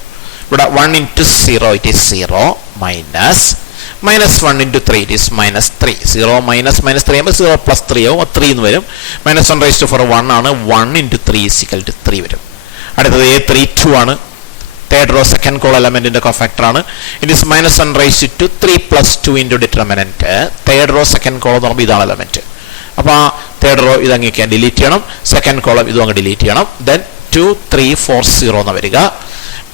ഇവിടെ 1 into 0 it is 0 -1 into 3 it is -3 0 -3 ആകുമ്പോൾ 0 + 3 ആവും, 3 എന്ന് വരും. -1 റൈസ്ഡ് ടു 4 1 ആണ്. 1 ഇൻറ്റു 3 ഈസ് ഈക്വൽ ടു 3 വരും. അടുത്തത് A32 ആണ്. തേർഡ് റോ സെക്കൻഡ് കോളം എലമെന്റിന്റെ കോഫാക്ടർ ആണ്. It is -1 raised to 3 + 2 into determinant third row second column എന്ന് പറയുമ്പോൾ ഇതാണ് എലമെന്റ്. അപ്പോൾ ആ തേർഡ് റോ ഇതങ്ങ് ഡിലീറ്റ് ചെയ്യണം, സെക്കൻഡ് കോളം ഇതും അങ്ങ് ഡിലീറ്റ് ചെയ്യണം. ദെൻ 2 3 4 0 എന്ന് വരിക.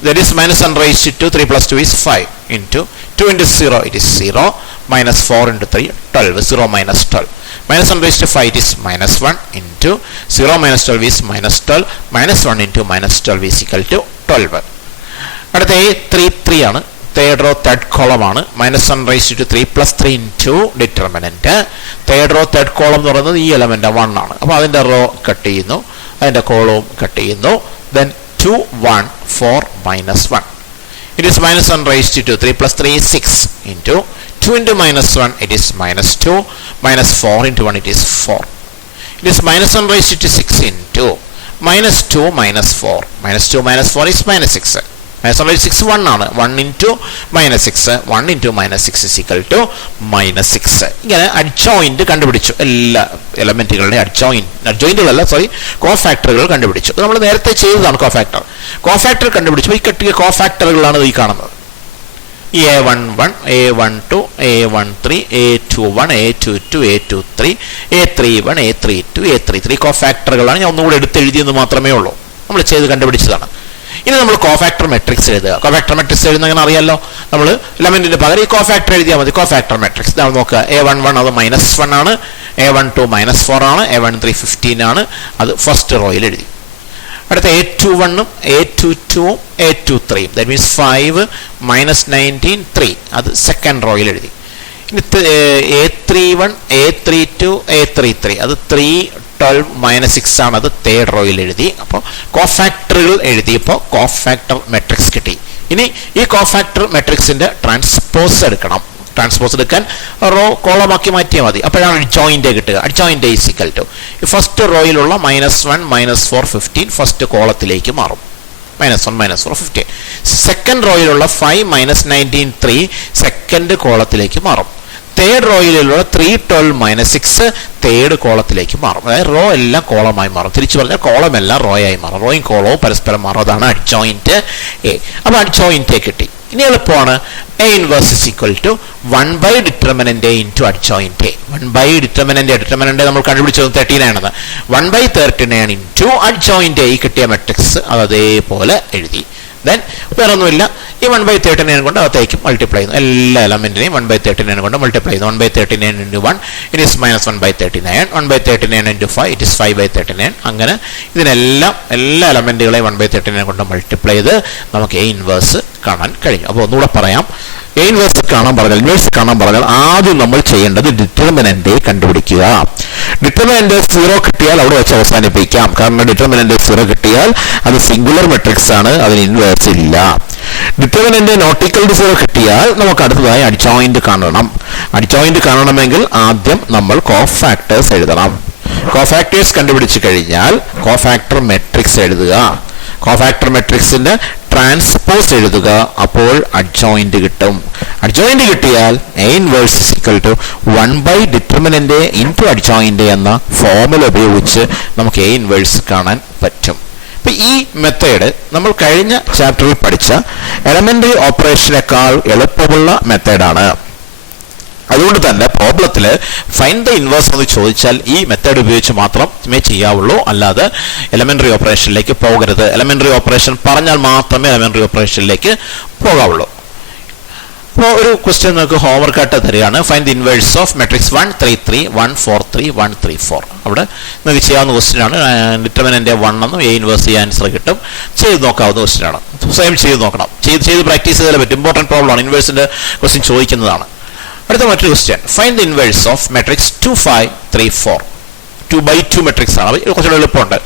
That is -1 raised to 3 + 2 is 5 into 2 into 0 it is 0 -4 into 3 12 0 -12 -1 raised to 5 it is -1 into 0 -12 is -12 -1 into -12 is equal to 12. അടുത്ത A33 ആണ്. തേർഡ് റോ തേർഡ് കോളം ആണ്. -1 raise to 3 + 3 into determinant. Third row third column എന്ന് പറയുന്നത് ഈ element 1 ആണ്. അപ്പോൾ അതിന്റെ raw cut ചെയ്യുന്നു, അതിന്റെ കോളവും കട്ട് ചെയ്യുന്നു. Then 2 1 4 -1. It is -1 raised to 3 + 3 is 6 into 2 into -1 it is -2 -4 into 1 it is 4. It is -1 raised to 6 into -2 -4. -2 -4 is -6. -1 raised to 6 1 ആണ്. 1 into -6 1 into -6 is equal to -6. ഇങ്ങനെ അഡ്ജോയിന്റ് കണ്ടുപിടിച്ചു. എല്ലാ എലമെന്റുകളുടെ അഡ്ജോയിന്റുകളല്ല കോഫാക്ടറുകൾ കണ്ടുപിടിച്ചു. നമ്മൾ നേരത്തെ ചെയ്തതാണ് കോഫാക്ടർ കണ്ടുപിടിച്ചു. ഈ കെട്ടിയ കോഫാക്ടറുകളാണ് ഈ കാണുന്നത്. A11 A12 A13 A21 A22 A23 A31 A32 A33 കോഫാക്ടറുകളാണ്. ഞാൻ ഒന്നുകൂടെ എടുത്തെഴുതിയെന്ന് മാത്രമേ ഉള്ളൂ. നമ്മൾ ചെയ്ത് കണ്ടുപിടിച്ചതാണ്. ഇനി നമ്മൾ കോഫാക്ടർ മെട്രിക്സ് എഴുതുക. കോഫാക്ടർ മെട്രിക്സ് എഴുതുന്ന അറിയാലോ, നമ്മൾ എലമെന്റിന്റെ പകരം ഈ കോഫാക്ടർ എഴുതിയാൽ മതി. കോഫാക്ടർ മെട്രിക്സ് നമ്മൾ നോക്കുക. A11 അത് -1 ആണ്, A12 -4 ആണ്, A13 15 ആണ്. അത് ഫസ്റ്റ് റോയിൽ എഴുതി. അടുത്ത A21 A22 A23 that means 5 -19 3 അത് സെക്കൻഡ് റോയിൽ എഴുതി. ഇനി A31 A32 A33 അത് 3 12 -6 ആണ്. അത് തേർഡ് റോയിൽ എഴുതി. അപ്പോൾ കോഫാക്ടറുകൾ എഴുതിയപ്പോൾ കോഫാക്ടർ മെട്രിക്സ് കിട്ടി. ഇനി ഈ കോഫാക്ടർ മെട്രിക്സിന്റെ ട്രാൻസ്പോസ് എടുക്കാൻ റോ കോളമാക്കി മാറ്റിയാൽ മതി. അപ്പോഴാണ് അഡ്ജോയിന്റ് കിട്ടുക. Adjoint is equal to first റോയിലുള്ള -1 -4 15 ഫസ്റ്റ് കോളത്തിലേക്ക് മാറും. -1 -4 15. സെക്കൻഡ് റോയിലുള്ള 5 -19 3 സെക്കൻഡ് കോളത്തിലേക്ക് മാറും. തേർഡ് റോയിലുള്ള 3 12 -6 തേർഡ് കോളത്തിലേക്ക് മാറും. അതായത് റോ എല്ലാം കോളമായി മാറും. തിരിച്ചു പറഞ്ഞാൽ കോളം എല്ലാം റോയായി മാറും. റോയും കോളവും പരസ്പരം മാറും. അതാണ് അഡ്ജോയിന്റ് എ. അപ്പോൾ അഡ്ജോയിന്റ് എ കിട്ടി. ഇനി എളുപ്പമാണ്. A inverse is equal to 1 by determinant A into adjoint A. 1 by determinant നമ്മൾ കണ്ടുപിടിച്ചത് 39 ആണ്. 1 by 39 into adjoint A കിട്ടിയ മെട്രിക്സ് അതേപോലെ എഴുതി. ദെൻ വേറൊന്നുമില്ല, ഈ 1 by 39 കൊണ്ട് അകത്തേക്ക് മൾട്ടിപ്ലൈ ചെയ്യുന്നു. എല്ലാ എലമെന്റിനെയും 1 by 39 കൊണ്ട് മൾട്ടിപ്ലൈ ചെയ്യുന്നു. 1 by 39 into 1 it is -1 by 39. 1 by 39 into 5 it is 5 by 39. അങ്ങനെ ഇതിനെല്ലാം എല്ലാ എലമെന്റുകളെയും 1 by 39 കൊണ്ട് മൾട്ടിപ്ലൈ ചെയ്ത് നമുക്ക് A ഇൻവേഴ്സ് കാണാൻ കഴിഞ്ഞു. അപ്പോൾ ഒന്നുകൂടെ പറയാം. A ഇൻവേഴ്സ് കാണാൻ പറഞ്ഞാൽ ആദ്യം നമ്മൾ ചെയ്യേണ്ടത് ഡിറ്റർമിനന്റ് കണ്ടുപിടിക്കുക. ഡിറ്റർമിനന്റ് 0 കിട്ടിയാൽ അവിടെ വെച്ച് അവസാനിപ്പിക്കാം. കാരണം ഡിറ്റർമിനന്റ് 0 കിട്ടിയാൽ അത് സിംഗുലർ മെട്രിക്സ് ആണ്, അതിന് ഇൻവേഴ്സ് ഇല്ല. ഡിറ്റർമിനന്റ് നോട്ട് ഈക്വൽ ടു 0 കിട്ടിയാൽ നമുക്ക് അടുത്തതായി അഡ്ജോയിന്റ് കാണണമെങ്കിൽ ആദ്യം നമ്മൾ കോഫാക്ടേഴ്സ് എഴുതണം. കോഫാക്ടേഴ്സ് കണ്ടുപിടിച്ചു കഴിഞ്ഞാൽ കോഫാക്ടർ മെട്രിക്സ് എഴുതുക. കോഫാക്ടർ മെട്രിക്സിന്റെ ട്രാൻസ്പോസ് എഴുതുക. അപ്പോൾ അഡ്ജോയിന്റ് കിട്ടും. അഡ്ജോയിന്റ് കിട്ടിയാൽ A inverse is equal to 1 by determinant A into adjoint എന്ന ഫോർമുല ഉപയോഗിച്ച് നമുക്ക് A ഇൻവേഴ്സ് കാണാൻ പറ്റും. ഇപ്പൊ ഈ മെത്തേഡ് നമ്മൾ കഴിഞ്ഞ ചാപ്റ്ററിൽ പഠിച്ച എലമെന്ററി ഓപ്പറേഷനേക്കാൾ എളുപ്പമുള്ള മെത്തേഡാണ്. അതുകൊണ്ട് തന്നെ പ്രോബ്ലത്തിൽ ഫൈൻഡ് ദ ഇൻവേഴ്സ് എന്ന് ചോദിച്ചാൽ ഈ മെത്തേഡ് ഉപയോഗിച്ച് മാത്രമേ ചെയ്യാവുള്ളൂ. അല്ലാതെ എലമെന്ററി ഓപ്പറേഷനിലേക്ക് പോകരുത്. എലമെന്ററി ഓപ്പറേഷൻ പറഞ്ഞാൽ മാത്രമേ എലമെന്ററി ഓപ്പറേഷനിലേക്ക് പോകാവുള്ളൂ. അപ്പോൾ ഒരു ക്വസ്റ്റ്യൻ നിങ്ങൾക്ക് ഹോംവർക്കായിട്ട് തരികയാണ്. Find the inverse of matrix 1 3 3 1 4 3 1 3 4. അവിടെ നിങ്ങൾക്ക് ചെയ്യാവുന്ന ക്വസ്റ്റ്യൻ ആണ്. ഡിറ്റർമിനന്റ് 1 എന്നും A ഇൻവേഴ്സ് ആൻസർ കിട്ടും. ചെയ്ത് നോക്കാവുന്ന ക്വസ്റ്റ്യൻ ആണ്. സ്വയം ചെയ്ത് നോക്കണം. ചെയ്ത് പ്രാക്ടീസ് ചെയ്താലേ പറ്റും. ഇമ്പോർട്ടൻറ്റ് പ്രോബ്ലം ആണ്. ഇൻവേഴ്സിന്റെ ക്വസ്റ്റ്യൻ ചോദിക്കുന്നതാണ്. അടുത്ത മറ്റൊരു question. Find the inverse of matrix 2 5 3 4. 2 by 2 matrix ആണ്. കുറച്ചുകൂടെ എളുപ്പമുണ്ട്.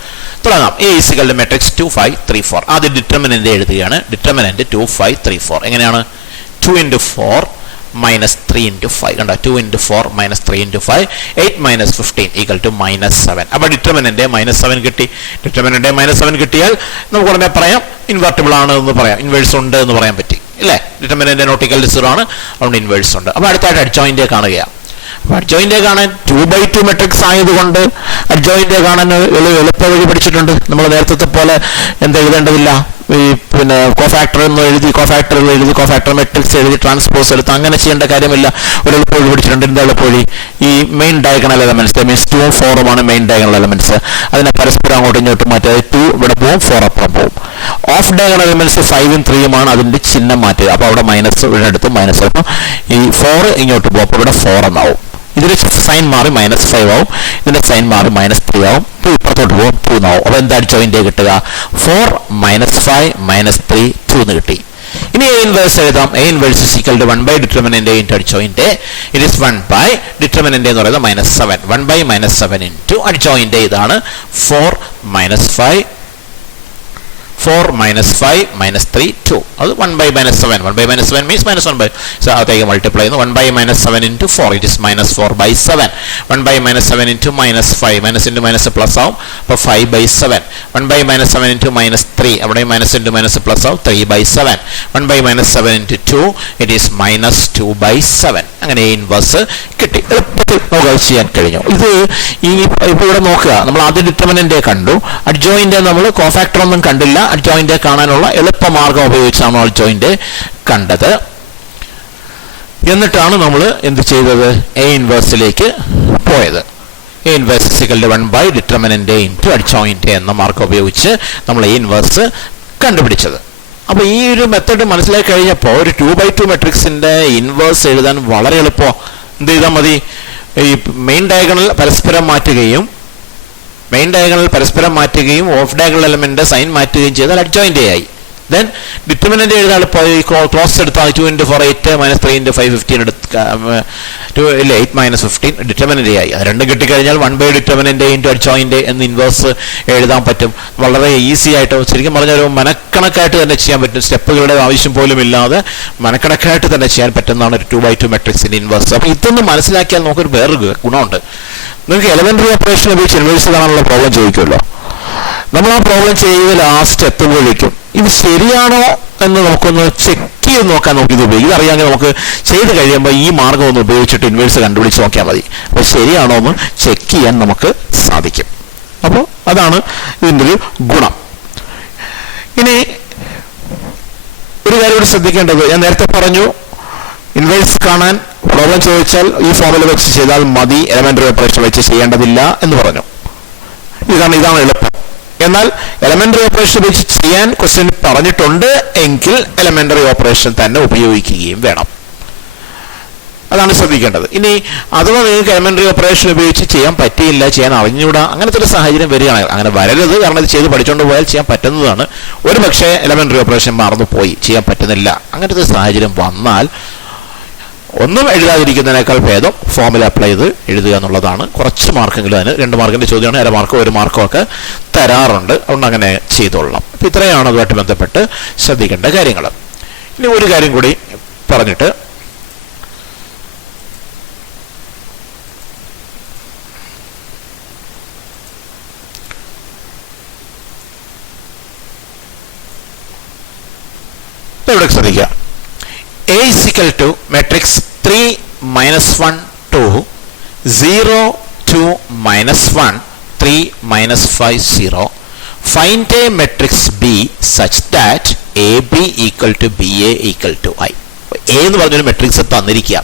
തുടങ്ങാം. A is equal to matrix 2 5 3 4. ആദ്യം ഡിറ്റർമിനന്റ് എഴുതുകയാണ്. ഡിറ്റർമിനന്റ് 2 5 3 4 എങ്ങനെയാണ്? 2 into 4 minus 3 into 5. കണ്ടോ? 2 into 4 minus 3 into 5 8 minus 15 equal to -7. അപ്പോൾ ഡിറ്റർമിനന്റ് -7 കിട്ടി. ഡിറ്റർമിനന്റ് -7 കിട്ടിയാൽ നമുക്ക് ഉടനെ പറയാം ഇൻവെർട്ടിബിൾ ആണ് എന്ന് പറയാം. ഇൻവേഴ്സ് ഉണ്ട് എന്ന് പറയാൻ പറ്റി അല്ലേ? ഡിറ്റർമിനന്റ് നോട്ട് ഈക്വൽ ടു 0 ആണ്, അതുകൊണ്ട് ഇൻവേഴ്സ് ഉണ്ട്. അപ്പോൾ അടുത്തായിട്ട് അഡ്ജോയിന്റ് കാണുകയാണ്. അപ്പോൾ അഡ്ജോയിന്റ് കാണാൻ 2 by 2 മെട്രിക്സ് ആയതുകൊണ്ട് അഡ്ജോയിന്റ് കാണാൻ എളുപ്പ വഴി പഠിച്ചിട്ടുണ്ട്. നമ്മൾ നേരത്തെ പോലെ എന്താ എഴുതേണ്ടതില്ല. ഈ കോഫാക്ടർ എന്ന് എഴുതി കോഫാക്ടർ മെട്രിക്സ് എഴുതി ട്രാൻസ്പോസ് എടുത്ത് അങ്ങനെ ചെയ്യേണ്ട കാര്യമില്ല. ഒരു എളുപ്പ വഴി പഠിച്ചിട്ടുണ്ട്. എന്താ എളുപ്പ വഴി? ഈ മെയിൻ ഡയഗണൽ എലമെന്റ്സ് മീൻസ് 2 4 ആണ് മെയിൻ ഡയഗണൽ എലമെന്റ്സ്. അതിനെ പരസ്പരം അങ്ങോട്ടും ഇങ്ങോട്ടും മാറ്റുക. 2 ഇവിടെ പോവും, 4 അപ്പുറം പോവും. ഓഫ് ഡയഗണൽ എലമെന്റ്സ് 5 ഉം 3 ഉമാണ്. അതിന്റെ ചിഹ്നം മാറ്റുക. അപ്പോൾ അവിടെ മൈനസ് ഇവിടെ അടുത്ത് മൈനസ്. അപ്പം ഈ 4 ഇങ്ങോട്ട് പോകും. അപ്പോൾ ഇവിടെ 4 എന്നാവും. ഇതിന്റെ സൈൻ മാറി -5 ആവും. ഇതിന്റെ സൈൻ മാറി -3 ആവും. 2 ഇപ്പുറത്തോട്ട് പോകും, 2 എന്നാവും. അപ്പോൾ എന്താ അഡ്ജോയിന്റ് കിട്ടുക? 4 -5 -3 2 എന്ന് കിട്ടി. ഇനി എ ഇൻവേഴ്സ് എഴുതാം. A inverse is equal to 1 by determinant A into adjoint A. It is 1 by determinant എന്ന് പറയുന്നത് -7. 1 ബൈ -7 ഇൻറ്റു അഡ്ജോയിന്റ് എ. ഇതാണ് 4 - 5 4 - 5 - 3 2. അത് 1 by -7. 1 by -7 means -1 by. So അതേക്ക് multiply ചെയ്യുന്നു. 1 by -7 into 4. It is -4 by 7. 1 by -7 into -5. Minus into minus plus ആവും. അപ്പോൾ 5 by 7. 1 by -7 into -3. അവിടെ minus into minus plus ആവും. 3 by 7. 1 by -7 into 2. It is -2 by 7. അങ്ങനെ inverse കിട്ടി. എളുപ്പത്തിൽ നമുക്ക് ചെയ്യാൻ കഴിഞ്ഞു. ഇത് ഇപ്പോൾ ഇവിടെ നോക്കുക. നമ്മൾ ആദ്യം ഡിറ്റർമിനന്റ് കണ്ടു. അഡ്ജോയിന്റ് നമ്മൾ കോഫാക്ടർ ഒന്നും കണ്ടില്ല. അഡ്ജോയിന്റ് കാണാനുള്ള എളുപ്പമാർഗം ഉപയോഗിച്ചാണ് അഡ്ജോയിന്റ് കണ്ടത്. എന്നിട്ടാണ് നമ്മൾ എന്ത് ചെയ്തത്? എ ഇൻവേഴ്സിലേക്ക് പോയത്. A inverse is equal to 1 by determinant into adjoint എന്ന മാർഗം ഉപയോഗിച്ച് നമ്മൾ എ ഇൻവേഴ്സ് കണ്ടുപിടിച്ചത്. അപ്പോൾ ഈ ഒരു മെത്തേഡ് മനസ്സിലാക്കി കഴിഞ്ഞപ്പോൾ ഒരു 2x2 മെട്രിക്സിന്റെ ഇൻവേഴ്സ് എഴുതാൻ വളരെ എളുപ്പമാണ്. എന്ത് ചെയ്താൽ മതി? ഈ മെയിൻ ഡയഗണൽ പരസ്പരം മാറ്റുകയും ഓഫ് ഡയഗണൽ എലമെന്റ് സൈൻ മാറ്റുകയും ചെയ്താൽ അഡ്ജോയിന്റ് ആയി. ദെൻ ഡിറ്റർമിനന്റ് എഴുതാൻ ക്ലോസ് എടുത്താൽ 2 × 4 8 - 3 × 5 15 8 - 15 ഡിറ്റർമിനന്റ് ആയി. അത് രണ്ടും കിട്ടിക്കഴിഞ്ഞാൽ 1 ബൈ ഡിറ്റർമിനന്റ് ഇൻറ്റു അഡ്ജോയിന്റ് എന്ന് ഇൻവേഴ്സ് എഴുതാൻ പറ്റും. വളരെ ഈസി ആയിട്ട്, ശരിക്കും പറഞ്ഞാൽ ഒരു മനക്കണക്കായിട്ട് തന്നെ ചെയ്യാൻ പറ്റും. സ്റ്റെപ്പുകളുടെ ആവശ്യം പോലും ഇല്ലാതെ മനക്കണക്കായിട്ട് തന്നെ ചെയ്യാൻ പറ്റുന്നതാണ് ഒരു 2x2 മെട്രിക്സിന്റെ ഇൻവേഴ്സ്. അപ്പോൾ ഇതൊന്ന് മനസ്സിലാക്കിയാൽ നമുക്കൊരു വേറൊരു ഗുണമുണ്ട്. നിങ്ങൾക്ക് എലമെന്ററി ഓപ്പറേഷൻ ഉപയോഗിച്ച് ഇൻവേഴ്സ് കാണാനുള്ള പ്രോബ്ലം ചോദിക്കുമല്ലോ. നമ്മൾ ആ പ്രോബ്ലം ചെയ്ത് ലാസ്റ്റ് എത്തുമ്പോഴേക്കും ഇത് ശരിയാണോ എന്ന് നമുക്കൊന്ന് ചെക്ക് ചെയ്ത് നോക്കാൻ നമുക്കിത് ഉപയോഗിക്കും. ഇതറിയാമെങ്കിൽ നമുക്ക് ചെയ്ത് കഴിയുമ്പോൾ ഈ മാർഗം ഒന്ന് ഉപയോഗിച്ചിട്ട് ഇൻവേഴ്സ് കണ്ടുപിടിച്ച് നോക്കിയാൽ മതി. അപ്പോൾ ശരിയാണോ എന്ന് ചെക്ക് ചെയ്യാൻ നമുക്ക് സാധിക്കും. അപ്പോൾ അതാണ് ഇതിൻ്റെ ഒരു ഗുണം. ഇനി ഒരു കാര്യം കൂടി ശ്രദ്ധിക്കേണ്ടത്, ഞാൻ നേരത്തെ പറഞ്ഞു ഇൻവേഴ്സ് കാണാൻ പ്രോബ്ലം ചോദിച്ചാൽ ഈ ഫോർമുല വെച്ച് ചെയ്താൽ മതി, എലമെന്ററി ഓപ്പറേഷൻ വെച്ച് ചെയ്യേണ്ടതില്ല എന്ന് പറഞ്ഞു. ഇതാണ് എളുപ്പം. എന്നാൽ എലമെന്ററി ഓപ്പറേഷൻ വെച്ച് ചെയ്യാൻ ക്വസ്റ്റ്യൻ പറഞ്ഞിട്ടുണ്ട് എങ്കിൽ എലമെന്ററി ഓപ്പറേഷൻ തന്നെ ഉപയോഗിക്കുകയും വേണം. അതാണ് ശ്രദ്ധിക്കേണ്ടത്. ഇനി അഥവാ നിങ്ങൾക്ക് എലമെന്ററി ഓപ്പറേഷൻ ഉപയോഗിച്ച് ചെയ്യാൻ പറ്റിയില്ല, ചെയ്യാൻ അറിഞ്ഞുകൂടാ, അങ്ങനത്തെ ഒരു സാഹചര്യം വരികയാണ്. അങ്ങനെ വരരുത്, കാരണം ഇത് ചെയ്ത് പഠിച്ചുകൊണ്ട് പോയാൽ ചെയ്യാൻ പറ്റുന്നതാണ്. ഒരു പക്ഷേ എലമെന്ററി ഓപ്പറേഷൻ മറന്നുപോയി, ചെയ്യാൻ പറ്റുന്നില്ല, അങ്ങനത്തെ സാഹചര്യം വന്നാൽ ഒന്നും എഴുതാതിരിക്കുന്നതിനേക്കാൾ ഭേദം ഫോർമുല അപ്ലൈ ചെയ്ത് എഴുതുക എന്നുള്ളതാണ്. കുറച്ച് മാർക്കെങ്കിലും, അതിന് 2 മാർക്കിൻ്റെ ചോദ്യമാണ്, 1/2 മാർക്കോ 1 മാർക്കോ ഒക്കെ തരാറുണ്ട്. അതുകൊണ്ട് അങ്ങനെ ചെയ്തോളാം. അപ്പോൾ ഇത്രയാണ് അതുമായിട്ട് ബന്ധപ്പെട്ട് ശ്രദ്ധിക്കേണ്ട കാര്യങ്ങൾ. ഇനി ഒരു കാര്യം കൂടി പറഞ്ഞിട്ട് ഇവിടെ ശ്രദ്ധിക്കുക. A is equal to matrix 3 - 1 2 0 2 -1 3 -5 0. Find a matrix B such that AB equal to BA equal to I. A എന്ന് പറഞ്ഞൊരു മെട്രിക്സ് തന്നിരിക്കുക.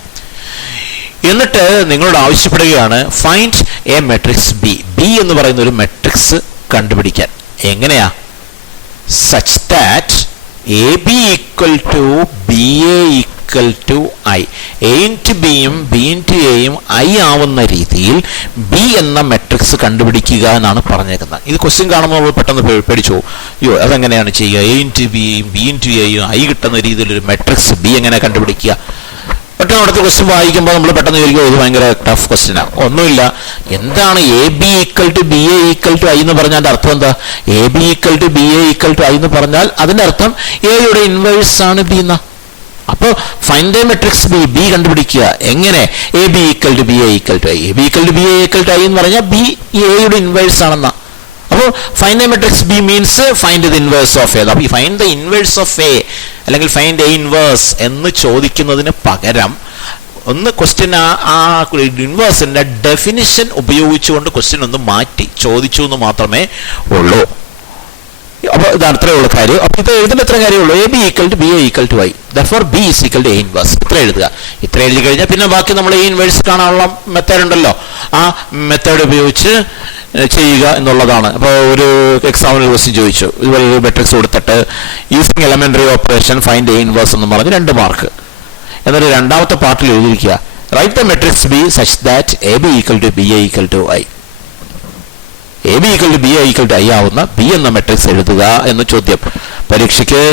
എന്നിട്ട് നിങ്ങളോട് ആവശ്യപ്പെടുകയാണ് find a matrix B. B എന്ന് പറയുന്ന ഒരു മെട്രിക്സ് കണ്ടുപിടിക്കാൻ. എങ്ങനെയാ? such that AB equal to BA equal to I. A into B യും B into A യും I ആവുന്ന രീതിയിൽ ബി എന്ന മെട്രിക്സ് കണ്ടുപിടിക്കുക എന്നാണ് പറഞ്ഞേക്കുന്നത്. ഇത് ക്വസ്റ്റ്യൻ കാണുമ്പോൾ നമ്മൾ പെട്ടെന്ന് പേടിച്ചു, അയ്യോ അതെങ്ങനെയാണ് ചെയ്യുക? A into B യും B into A യും I കിട്ടുന്ന രീതിയിലൊരു മെട്രിക്സ് ബി എങ്ങനെ കണ്ടുപിടിക്കുക? പെട്ടെന്ന് അടുത്ത ക്വസ്റ്റ്യൻ വായിക്കുമ്പോൾ നമ്മൾ പെട്ടെന്ന് ചോദിക്കും, ഇത് ഭയങ്കര ടഫ് ക്വസ്റ്റ്യനാണ്. ഒന്നുമില്ല. എന്താണ് AB equal to BA equal to I എന്ന് പറഞ്ഞാൽ അർത്ഥം എന്താ? AB equal to BA equal to I എന്ന് പറഞ്ഞാൽ അതിന്റെ അർത്ഥം എയുടെ ഇൻവേഴ്സ് ആണ് ബി എന്നാ. അപ്പോൾ find a matrix B, B കണ്ടുപിടിക്കുക. എങ്ങനെ? AB equal to BA equal to I. AB equal to BA equal to I എന്ന് പറഞ്ഞാൽ ബി എയുടെ ഇൻവേഴ്സ് ആണെന്നാ. അപ്പോൾ find a matrix B means find the inverse of A. അപ്പോൾ ഈ find the inverse of A അല്ലെങ്കിൽ find A inverse എന്ന് ചോദിക്കുന്നതിന് പകരം ഒന്ന് ക്വസ്റ്റ്യൻ ആ ഇൻവേഴ്സിന്റെ ഡെഫിനിഷൻ ഉപയോഗിച്ചുകൊണ്ട് ക്വസ്റ്റ്യൻ ഒന്ന് മാറ്റി ചോദിച്ചു എന്ന് മാത്രമേ ഉള്ളൂ. അപ്പോൾ ഇത് അത്രേ ഉള്ള കാര്യം. അപ്പോൾ ഇത് എഴുതുന്ന എത്ര കാര്യമുള്ളൂ? AB equal to BA equal to I. Therefore B is equal to A inverse. ഇത്ര എഴുതുക. ഇത്ര എഴുതി കഴിഞ്ഞാൽ പിന്നെ ബാക്കി നമ്മൾ A ഇൻവേഴ്സ് കാണാനുള്ള മെത്തേഡ് ഉണ്ടല്ലോ, ആ മെത്തേഡ് ഉപയോഗിച്ച് ചെയ്യുക എന്നുള്ളതാണ്. അപ്പോൾ ഒരു എക്സാമിന് ക്വസ്റ്റ്യൻ ചോദിച്ചു, ഇതുപോലെ ഒരു മെട്രിക്സ് കൊടുത്തിട്ട് using elementary operation find A inverse എന്ന് പറഞ്ഞ് 2 മാർക്ക്. എന്നിട്ട് രണ്ടാമത്തെ പാർട്ടിൽ എഴുതിയിരിക്കുക write the matrix B such that AB equal to BA equal to I. AB equal to BA equal to I ആവുന്ന ബി എന്ന മെട്രിക്സ് എഴുതുക എന്ന ചോദ്യം പരീക്ഷയ്ക്ക്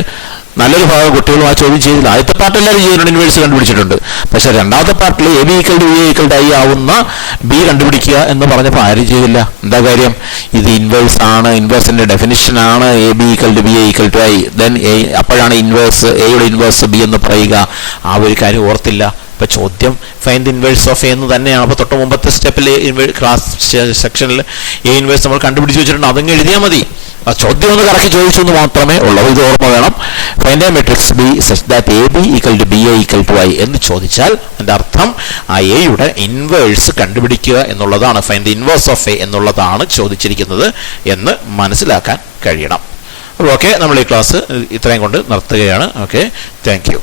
നല്ലൊരു ഭാഗം കുട്ടികളും ആ ചോദ്യം ചെയ്തില്ല. ആദ്യത്തെ പാർട്ട് എല്ലാവരും ചെയ്തിട്ടുണ്ട്, ഇൻവേഴ്സ് കണ്ടുപിടിച്ചിട്ടുണ്ട്. പക്ഷെ രണ്ടാമത്തെ പാർട്ടിൽ A B equal to B equal to I ആവുന്ന ബി കണ്ടുപിടിക്കുക എന്ന് പറഞ്ഞപ്പോൾ ആരും ചെയ്തില്ല. എന്താ കാര്യം? ഇത് ഇൻവേഴ്സ് ആണ്, ഇൻവേഴ്സിന്റെ ഡെഫിനിഷൻ ആണ് A B equal to B equal to I, then A, അപ്പോഴാണ് ഇൻവേഴ്സ് എയുടെ ഇൻവേഴ്സ് ബി എന്ന് പറയുക. ആ ഒരു കാര്യം ഓർത്തില്ല. ഇപ്പൊ ചോദ്യം find the inverse of A എന്ന് തന്നെയാണ്. അപ്പോൾ തൊട്ട് മുമ്പത്തെ സ്റ്റെപ്പിൽ ക്ലാസ് സെക്ഷനിൽ എ ഇൻവേഴ്സ് നമ്മൾ കണ്ടുപിടിച്ച് വെച്ചിട്ടുണ്ട്, അതങ്ങ് എഴുതിയാൽ മതി. ആ ചോദ്യം ഒന്ന് കറക്കി ചോദിച്ചു എന്ന് മാത്രമേ ഉള്ളൂ. ഇത് ഓർമ്മ വേണം. Find a matrix B such that A B equal to B A equal to I എന്ന് ചോദിച്ചാൽ അതിന്റെ അർത്ഥം ആ എയുടെ ഇൻവേഴ്സ് കണ്ടുപിടിക്കുക എന്നുള്ളതാണ്. Find the inverse of A എന്നുള്ളതാണ് ചോദിച്ചിരിക്കുന്നത് എന്ന് മനസ്സിലാക്കാൻ കഴിയണം. അപ്പോൾ ഓക്കെ, നമ്മൾ ഈ ക്ലാസ് ഇത്രയും കൊണ്ട് നിർത്തുകയാണ്. Okay, thank you.